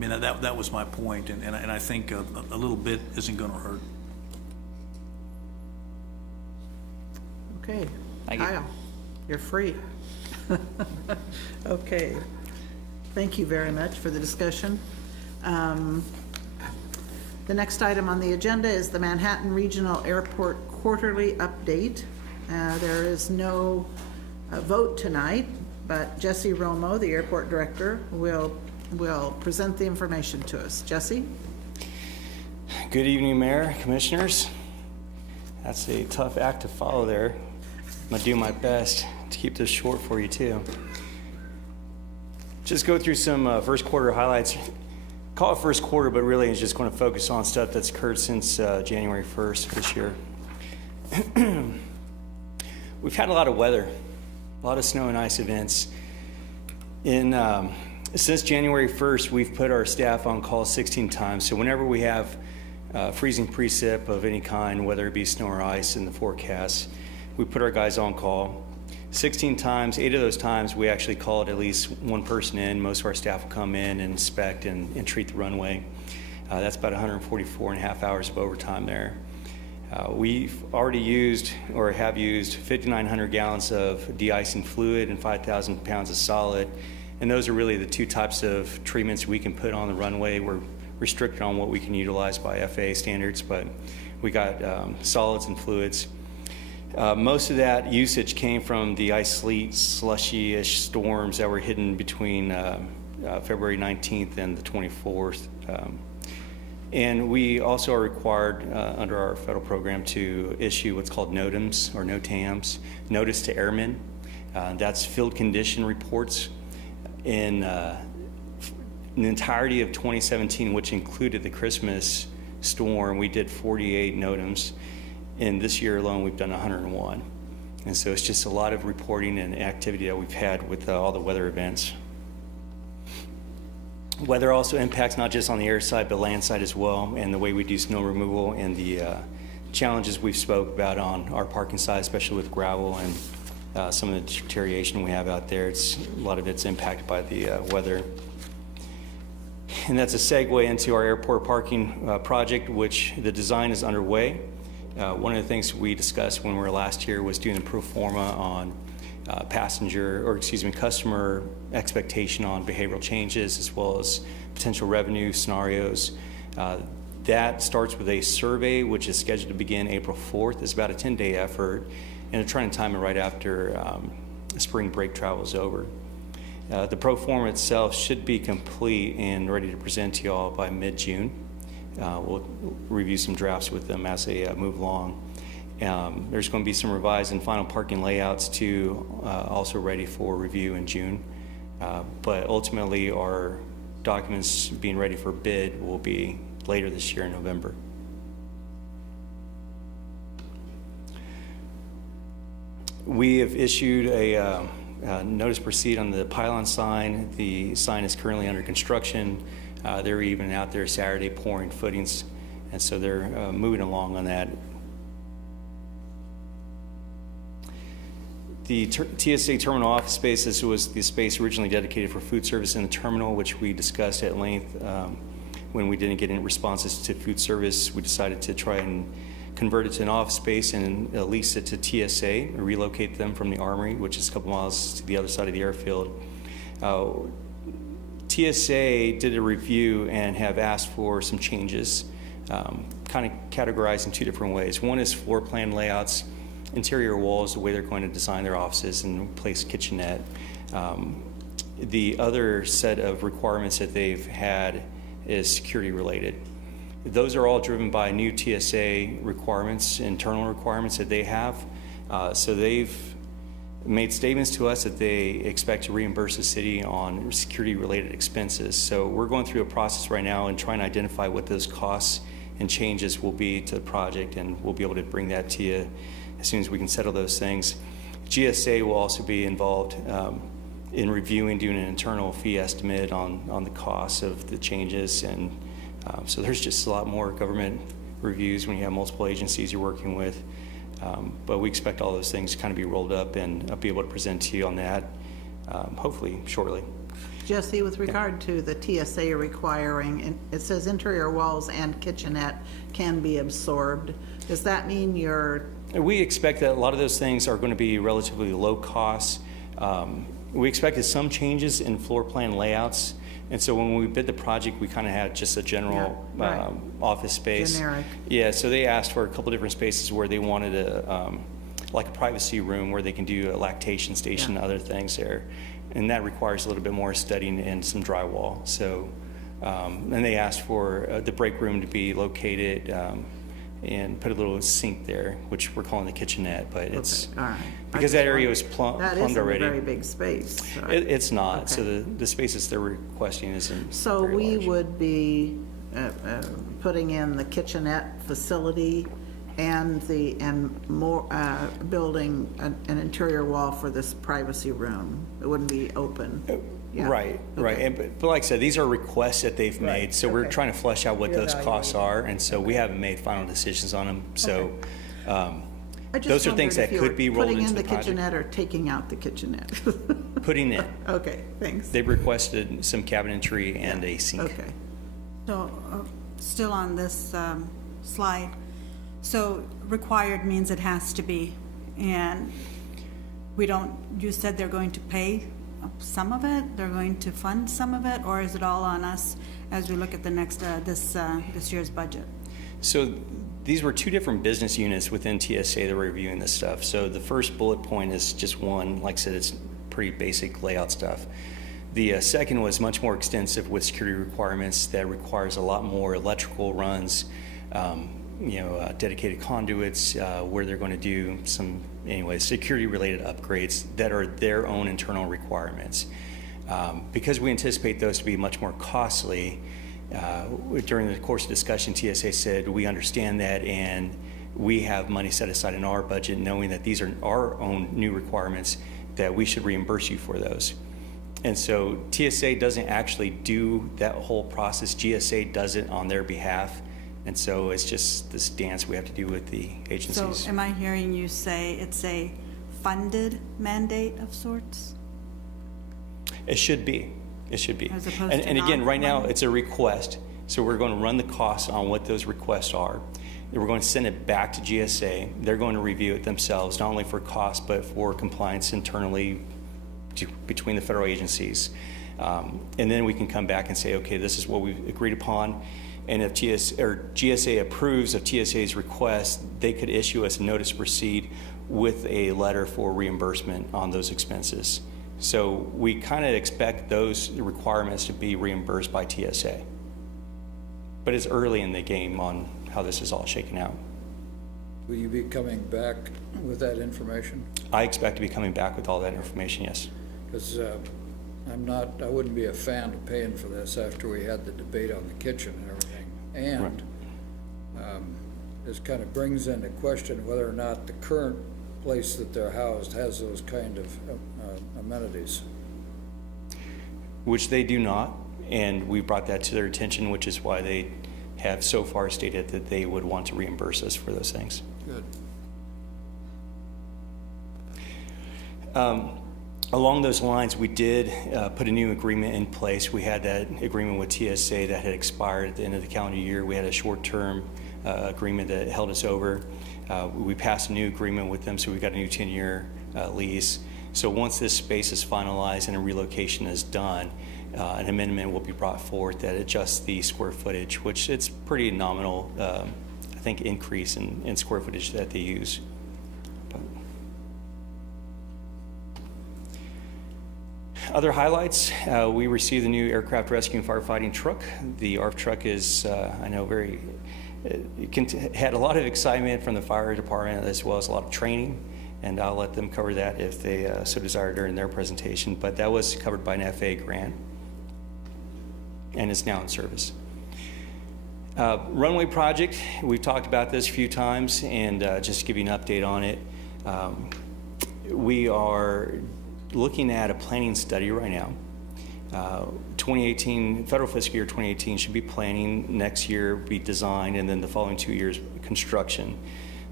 I mean, that was my point, and I think a little bit isn't gonna hurt. Okay. Thank you. Kyle, you're free. Okay. Thank you very much for the discussion. The next item on the agenda is the Manhattan Regional Airport Quarterly Update. There is no vote tonight, but Jesse Romo, the airport director, will present the information to us. Jesse? Good evening, Mayor, Commissioners. That's a tough act to follow there. I'm gonna do my best to keep this short for you too. Just go through some first quarter highlights. Call it first quarter, but really it's just going to focus on stuff that's occurred since January 1st this year. We've had a lot of weather, a lot of snow and ice events. Since January 1st, we've put our staff on call 16 times. So whenever we have freezing precip of any kind, whether it be snow or ice in the forecast, we put our guys on call 16 times. 8 of those times we actually called at least one person in. Most of our staff will come in and inspect and treat the runway. That's about 144 and a half hours of overtime there. We've already used or have used 5,900 gallons of de-icing fluid and 5,000 pounds of solid. And those are really the two types of treatments we can put on the runway. We're restricted on what we can utilize by FAA standards, but we got solids and fluids. Most of that usage came from the ice, sleet, slushy-ish storms that were hidden between February 19th and the 24th. And we also are required under our federal program to issue what's called NOTAMs or NOTAMs, Notice to Airmen. That's field condition reports. In the entirety of 2017, which included the Christmas storm, we did 48 NOTAMs. And this year alone, we've done 101. And so it's just a lot of reporting and activity that we've had with all the weather events. Weather also impacts not just on the air side, but land side as well, and the way we do snow removal and the challenges we've spoke about on our parking side, especially with gravel and some of the deterioration we have out there. A lot of it's impacted by the weather. And that's a segue into our airport parking project, which the design is underway. One of the things we discussed when we were last here was doing a pro forma on customer expectation on behavioral changes as well as potential revenue scenarios. That starts with a survey which is scheduled to begin April 4th. It's about a 10-day effort, and they're trying to time it right after spring break travel is over. The pro forma itself should be complete and ready to present to you all by mid-June. We'll review some drafts with them as they move along. There's going to be some revised and final parking layouts too, also ready for review in June. But ultimately, our documents being ready for bid will be later this year in November. We have issued a notice to proceed on the pylon sign. The sign is currently under construction. They're even out there Saturday pouring footings, and so they're moving along on that. The TSA terminal office space, this was the space originally dedicated for food service in the terminal, which we discussed at length. When we didn't get any responses to food service, we decided to try and convert it to an office space and lease it to TSA, or relocate them from the Armory, which is a couple miles to the other side of the airfield. TSA did a review and have asked for some changes, kind of categorized in two different ways. One is floor plan layouts, interior walls, the way they're going to design their offices and place kitchenette. The other set of requirements that they've had is security related. Those are all driven by new TSA requirements, internal requirements that they have. So they've made statements to us that they expect to reimburse the city on security-related expenses. So we're going through a process right now and trying to identify what those costs and changes will be to the project, and we'll be able to bring that to you as soon as we can settle those things. GSA will also be involved in reviewing, doing an internal fee estimate on the costs of the changes, and so there's just a lot more government reviews when you have multiple agencies you're working with. But we expect all those things to kind of be rolled up, and I'll be able to present to you on that hopefully shortly. Jesse, with regard to the TSA requiring, it says interior walls and kitchenette can be absorbed. Does that mean We expect that a lot of those things are going to be relatively low cost. We expected some changes in floor plan layouts, and so when we bid the project, we kind of had just a general Yeah, right. office space. Generic. Yeah, so they asked for a couple different spaces where they wanted like a privacy room where they can do a lactation station and other things there, and that requires a little bit more studying and some drywall. So, and they asked for the break room to be located and put a little sink there, which we're calling the kitchenette, but it's all right. because that area was that plumbed isn't already. a very big space. So It's not. Okay. So the spaces they're requesting isn't So very we large. would be putting in the kitchenette facility and building an interior wall for this privacy room. It wouldn't be open. Yeah. Right, right. And, but like I said, these are requests that they've made, so we're okay. trying to flesh out what those costs are, and so we haven't made final decisions on them. So I just those are things wondered that if you could were be rolled putting into in the the project. kitchenette or taking out the kitchenette. Putting in. Okay, thanks. They've requested some cabinetry and a sink. Okay. So, still on this slide, so required means it has to be, and you said they're going to pay some of it, they're going to fund some of it, or is it all on us as we look at the next, this year's budget? So these were two different business units within TSA that were reviewing this stuff. So the first bullet point is just one, like I said, it's pretty basic layout stuff. The second was much more extensive with security requirements that requires a lot more electrical runs, dedicated conduits, where they're going to do some, security-related upgrades that are their own internal requirements. Because we anticipate those to be much more costly, during the course of discussion, TSA said, we understand that, and we have money set aside in our budget, knowing that these are our own new requirements, that we should reimburse you for those. And so TSA doesn't actually do that whole process. GSA does it on their behalf. And so it's just this dance we have to do with the agencies. So am I hearing you say it's a funded mandate of sorts? It should be. It should be. As opposed And, to and again, right now, non-funded? it's a request. So we're going to run the costs on what those requests are. Then we're going to send it back to GSA. They're going to review it themselves, not only for cost, but for compliance internally between the federal agencies. And then we can come back and say, okay, this is what we've agreed upon. And if GSA approves of TSA's request, they could issue us a notice to proceed with a letter for reimbursement on those expenses. So we kind of expect those requirements to be reimbursed by TSA. But it's early in the game on how this is all shaken out. Will you be coming back with that information? I expect to be coming back with all that information, yes. Because I wouldn't be a fan of paying for this after we had the debate on the kitchen and everything. And this kind of brings into question whether or not the current place that they're housed has those kind of amenities. Which they do not, and we brought that to their attention, which is why they have so far stated that they would want to reimburse us for those things. Good. Along those lines, we did put a new agreement in place. We had that agreement with TSA that had expired at the end of the calendar year. We had a short-term agreement that held us over. We passed a new agreement with them, so we got a new 10-year lease. So once this space is finalized and a relocation is done, an amendment will be brought forth that adjusts the square footage, which it's pretty nominal, I think, increase in square footage that they use. Other highlights, we received the new aircraft rescue and firefighting truck. The ARF truck is, I know, had a lot of excitement from the fire department as well as a lot of training. and I'll let them cover that if they so desire during their presentation. But that was covered by an FAA grant, and it's now in service. Runway project, we've talked about this a few times, and just to give you an update on it, we are looking at a planning study right now. 2018, federal fiscal year 2018 should be planning, next year be design, and then the following 2 years construction.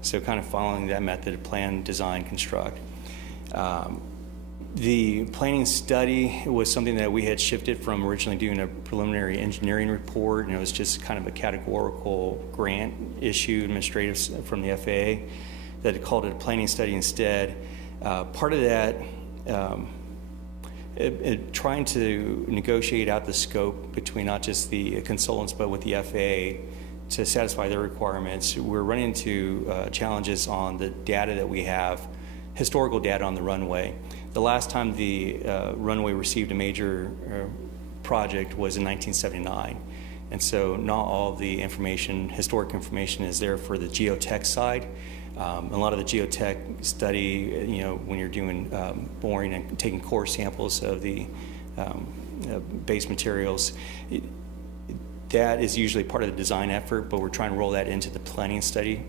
So kind of following that method of plan, design, construct. The planning study was something that we had shifted from originally doing a preliminary engineering report, and it was just kind of a categorical grant issue, administrative from the FAA, that it called it a planning study instead. Part of that, trying to negotiate out the scope between not just the consultants but with the FAA to satisfy their requirements. We're running into challenges on the data that we have, historical data on the runway. The last time the runway received a major project was in 1979. And so not all of the information, historic information, is there for the geotech side. A lot of the geotech study, you know, when you're doing boring and taking core samples of the base materials, that is usually part of the design effort, but we're trying to roll that into the planning study.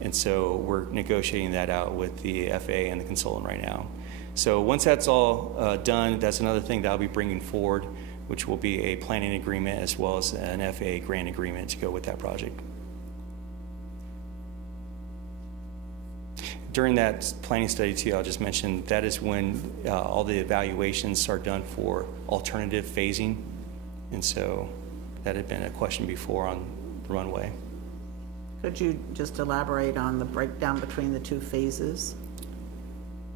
And so we're negotiating that out with the FAA and the consultant right now. So once that's all done, that's another thing that I'll be bringing forward, which will be a planning agreement as well as an FAA grant agreement to go with that project. During that planning study too, I'll just mention, that is when all the evaluations are done for alternative phasing. And so that had been a question before on the runway. Could you just elaborate on the breakdown between the two phases?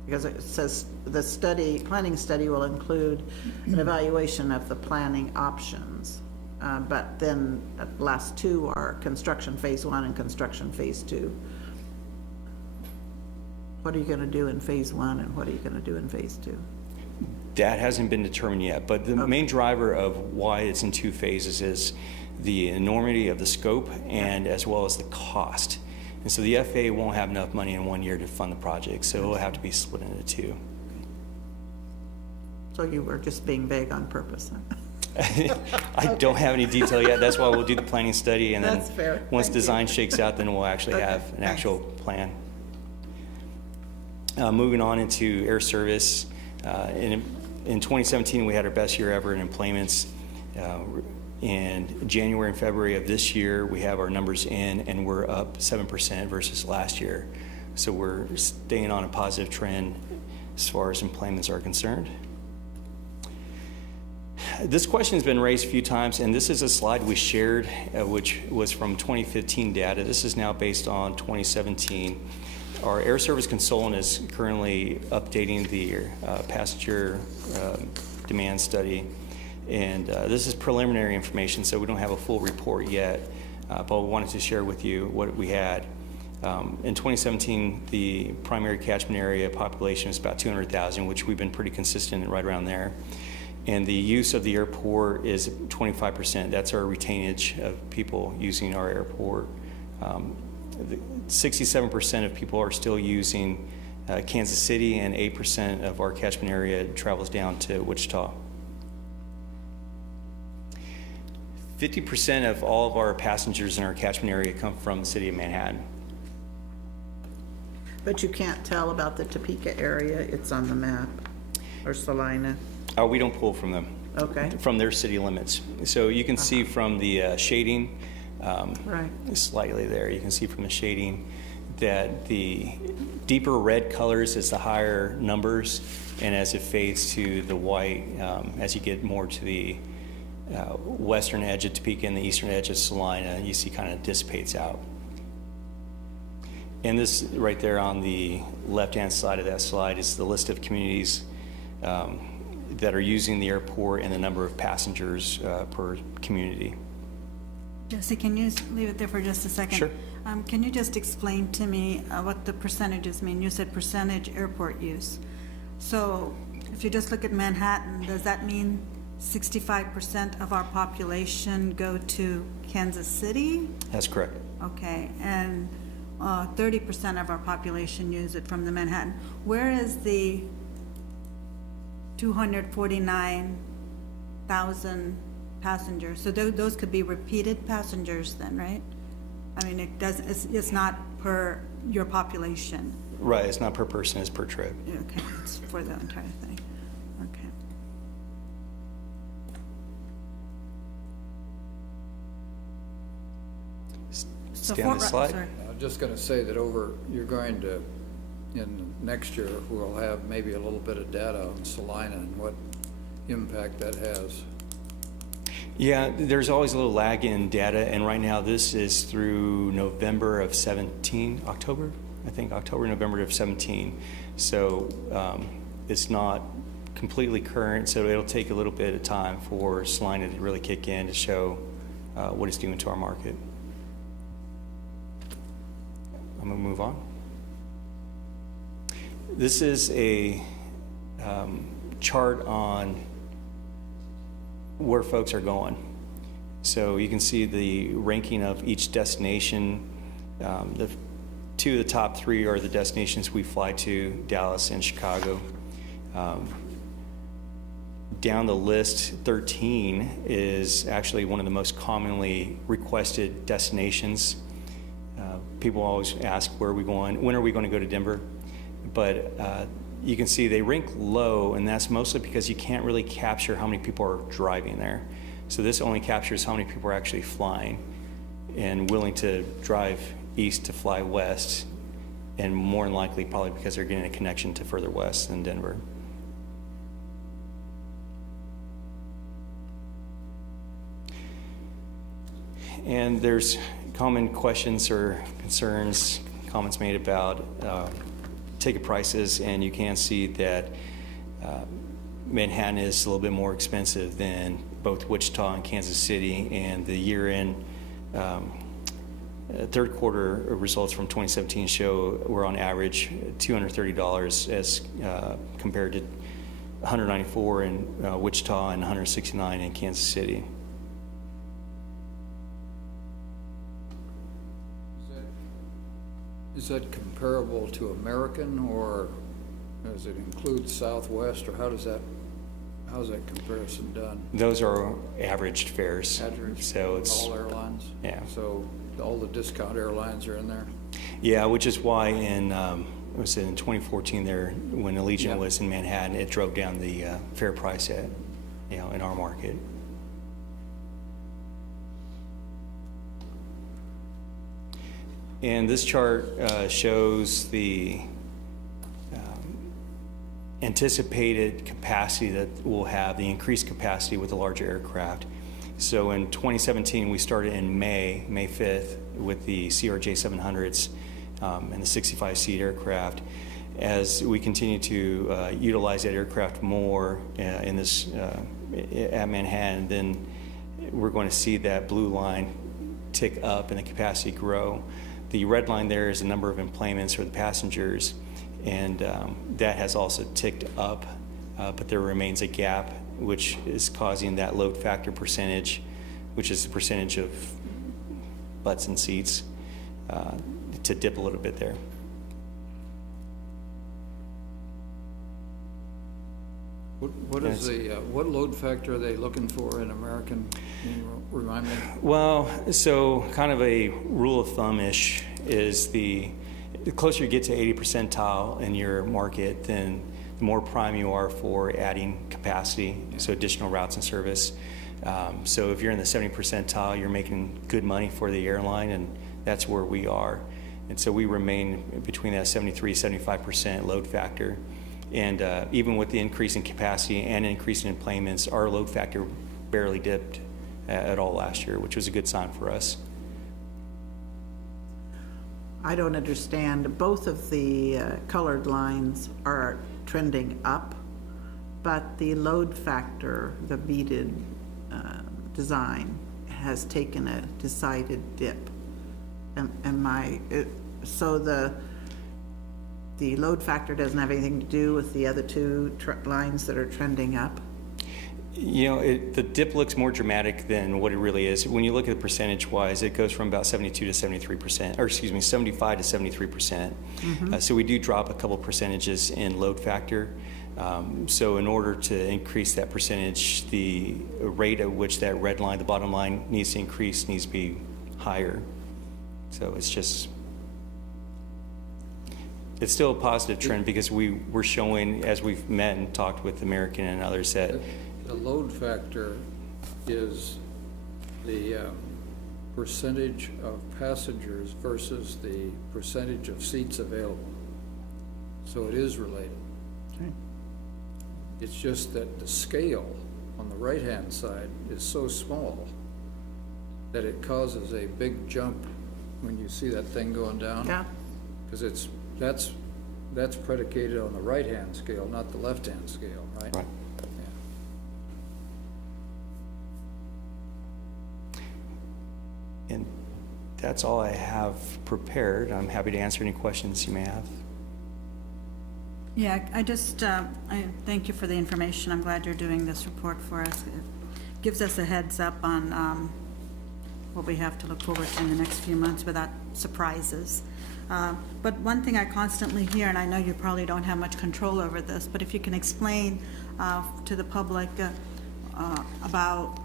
Because it says the planning study will include an evaluation of the planning options. But then the last two are construction phase 1 and construction phase 2. What are you going to do in phase 1 and what are you going to do in phase 2? That hasn't been determined yet, but the main driver of why it's in two phases is the enormity of the scope and as well as the cost. And so the FAA won't have enough money in 1 year to fund the project, so it'll have to be split into two. So you were just being vague on purpose, huh? I don't have any detail yet. That's why we'll do the planning study, and then That's fair. once Thank you. design shakes out, then we'll actually Okay, have an thanks. actual plan. Moving on into air service. In 2017, we had our best year ever in employments. In January and February of this year, we have our numbers in, and we're up 7% versus last year. So we're staying on a positive trend as far as employments are concerned. This question has been raised a few times, and this is a slide we shared, which was from 2015 data. This is now based on 2017. Our air service consultant is currently updating the passenger demand study. And this is preliminary information, so we don't have a full report yet, but we wanted to share with you what we had. In 2017, the primary catchment area population was about 200,000, which we've been pretty consistent right around there. And the use of the airport is 25%. That's our retainage of people using our airport. 67% of people are still using Kansas City, and 8% of our catchment area travels down to Wichita. 50% of all of our passengers in our catchment area come from the city of Manhattan. But you can't tell about the Topeka area, it's on the map, or Salina. Oh, we don't pull from them. Okay. From their city limits. So you can see from the shading, Right. slightly there, you can see from the shading that the deeper red colors is the higher numbers, and as it fades to the white, as you get more to the western edge of Topeka and the eastern edge of Salina, you see kind of dissipates out. And this right there on the left-hand side of that slide is the list of communities that are using the airport and the number of passengers per community. Jesse, can you leave it there for just a second? Sure. Can you just explain to me what the percentages mean? You said percentage airport use. So if you just look at Manhattan, does that mean 65% of our population go to Kansas City? That's correct. Okay, and 30% of our population use it from the Manhattan. Where is the 249,000 passengers? So those could be repeated passengers then, right? I mean, it's not per your population. Right, it's not per person, it's per trip. Okay, it's for the entire thing. Okay. So Stay on this slide. sorry. I'm just gonna say that you're going to, in next year, we'll have maybe a little bit of data on Salina and what impact that has. Yeah, there's always a little lag in data, and right now this is through November of 17, October, I think, October, November of 17. So it's not completely current, so it'll take a little bit of time for Salina to really kick in to show what it's doing to our market. I'm gonna move on. This is a chart on where folks are going. So you can see the ranking of each destination. The two of the top three are the destinations we fly to, Dallas and Chicago. Down the list, 13 is actually one of the most commonly requested destinations. People always ask, where are we going? When are we going to go to Denver? But you can see they rank low, and that's mostly because you can't really capture how many people are driving there. So this only captures how many people are actually flying and willing to drive east to fly west, and more than likely probably because they're getting a connection to further west than Denver. And there's common questions or concerns, comments made about ticket prices, and you can see that Manhattan is a little bit more expensive than both Wichita and Kansas City, and the year-end third quarter results from 2017 show we're on average $230 as compared to $194 in Wichita and $169 in Kansas City. Is that comparable to American, or does it include Southwest, or how's that comparison done? Those are averaged fares. Average, So it's, all airlines? yeah. So all the discount airlines are in there? Yeah, which is why in, was it in 2014 there, when Allegiant Yeah. was in Manhattan, it drove down the fare price at, in our market. And this chart shows the anticipated capacity that we'll have, the increased capacity with the larger aircraft. So in 2017, we started in May 5th with the CRJ-700s and the 65-seat aircraft. As we continue to utilize that aircraft more in this at Manhattan, then we're going to see that blue line tick up and the capacity grow. The red line there is the number of enplanements or the passengers, and that has also ticked up, but there remains a gap, which is causing that load factor percentage, which is the percentage of butts and seats, to dip a little bit there. What load factor are they looking for in American? Can you remind me? Well, so kind of a rule of thumb-ish is the closer you get to 80 percentile in your market, then the more prime you are for adding capacity, so additional routes and service. So if you're in the 70 percentile, you're making good money for the airline, and that's where we are. And so we remain between that 73-75% load factor. And even with the increase in capacity and increase in enplanements, our load factor barely dipped at all last year, which was a good sign for us. I don't understand, both of the colored lines are trending up, but the load factor, the beaded design, has taken a decided dip. So the load factor doesn't have anything to do with the other two lines that are trending up? You know, the dip looks more dramatic than what it really is. When you look at it percentage-wise, it goes from about 72 to 73%, or excuse me, 75 to 73%. So we do drop a couple percentages in load factor. So in order to increase that percentage, the rate at which that red line, the bottom line, needs to increase needs to be higher. So it's just, it's still a positive trend because we're showing, as we've met and talked with American and others, that The load factor is the percentage of passengers versus the percentage of seats available. So it is related. It's just that the scale on the right-hand side is so small that it causes a big jump when you see that thing going down. Yeah. Because that's predicated on the right-hand scale, not the left-hand scale, right? Right. And that's all I have prepared. I'm happy to answer any questions you may have. Yeah, I thank you for the information. I'm glad you're doing this report for us. It gives us a heads up on what we have to look forward to in the next few months without surprises. But one thing I constantly hear, and I know you probably don't have much control over this, but if you can explain to the public about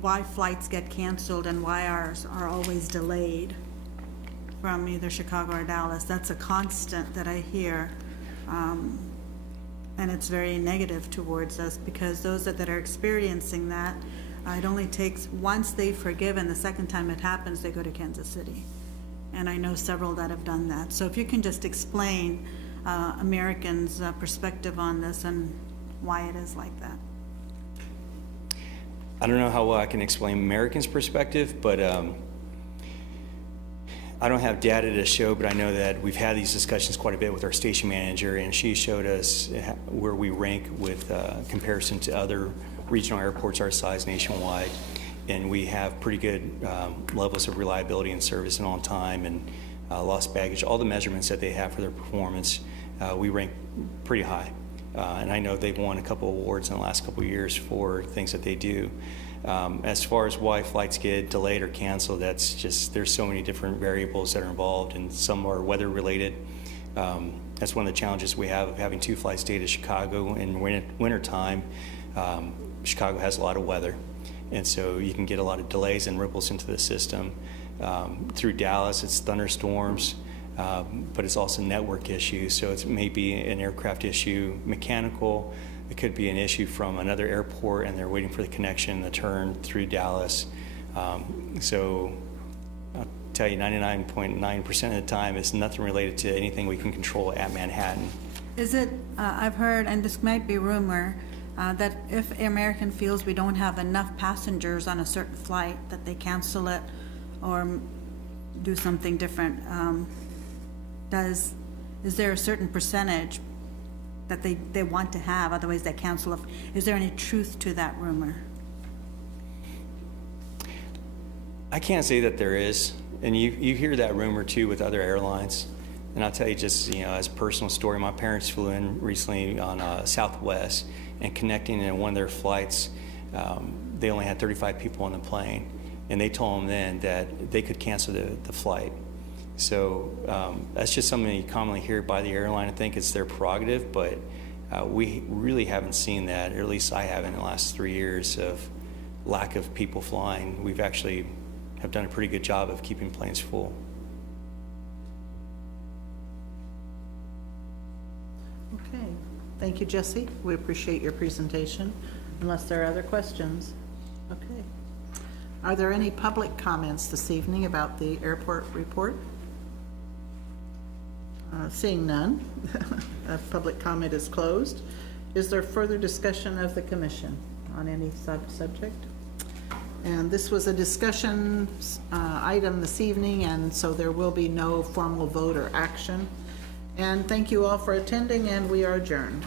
why flights get canceled and why ours are always delayed from either Chicago or Dallas. That's a constant that I hear, and it's very negative towards us because those that are experiencing that, it only takes, once they've forgiven, the second time it happens, they go to Kansas City. And I know several that have done that. So if you can just explain Americans' perspective on this and why it is like that. I don't know how well I can explain Americans' perspective, but I don't have data to show, but I know that we've had these discussions quite a bit with our station manager, and she showed us where we rank with comparison to other regional airports our size nationwide. And we have pretty good levels of reliability and service and on time and lost baggage, all the measurements that they have for their performance, we rank pretty high. And I know they've won a couple awards in the last couple of years for things that they do. As far as why flights get delayed or canceled, that's just, there's so many different variables that are involved, and some are weather related. That's one of the challenges we have of having 2 flights stay to Chicago in winter time. Chicago has a lot of weather, and so you can get a lot of delays and ripples into the system. Through Dallas, it's thunderstorms. But it's also network issues, so it may be an aircraft issue, mechanical. It could be an issue from another airport, and they're waiting for the connection, the turn through Dallas. So I'll tell you, 99.9% of the time, it's nothing related to anything we can control at Manhattan. Is it, I've heard, and this might be rumor, that if American feels we don't have enough passengers on a certain flight, that they cancel it or do something different. Is there a certain percentage that they want to have, otherwise they cancel it? Is there any truth to that rumor? I can't say that there is, and you hear that rumor too with other airlines. And I'll tell you just, as a personal story, my parents flew in recently on Southwest, and connecting in one of their flights, they only had 35 people on the plane, and they told them then that they could cancel the flight. So that's just something you commonly hear by the airline. I think it's their prerogative, but we really haven't seen that, or at least I haven't in the last 3 years of lack of people flying. We've actually have done a pretty good job of keeping planes full. Okay, thank you, Jesse. We appreciate your presentation, unless there are other questions. Okay. Are there any public comments this evening about the airport report? Seeing none, public comment is closed. Is there further discussion of the commission on any subject? And this was a discussion item this evening, and so there will be no formal vote or action. And thank you all for attending, and we are adjourned.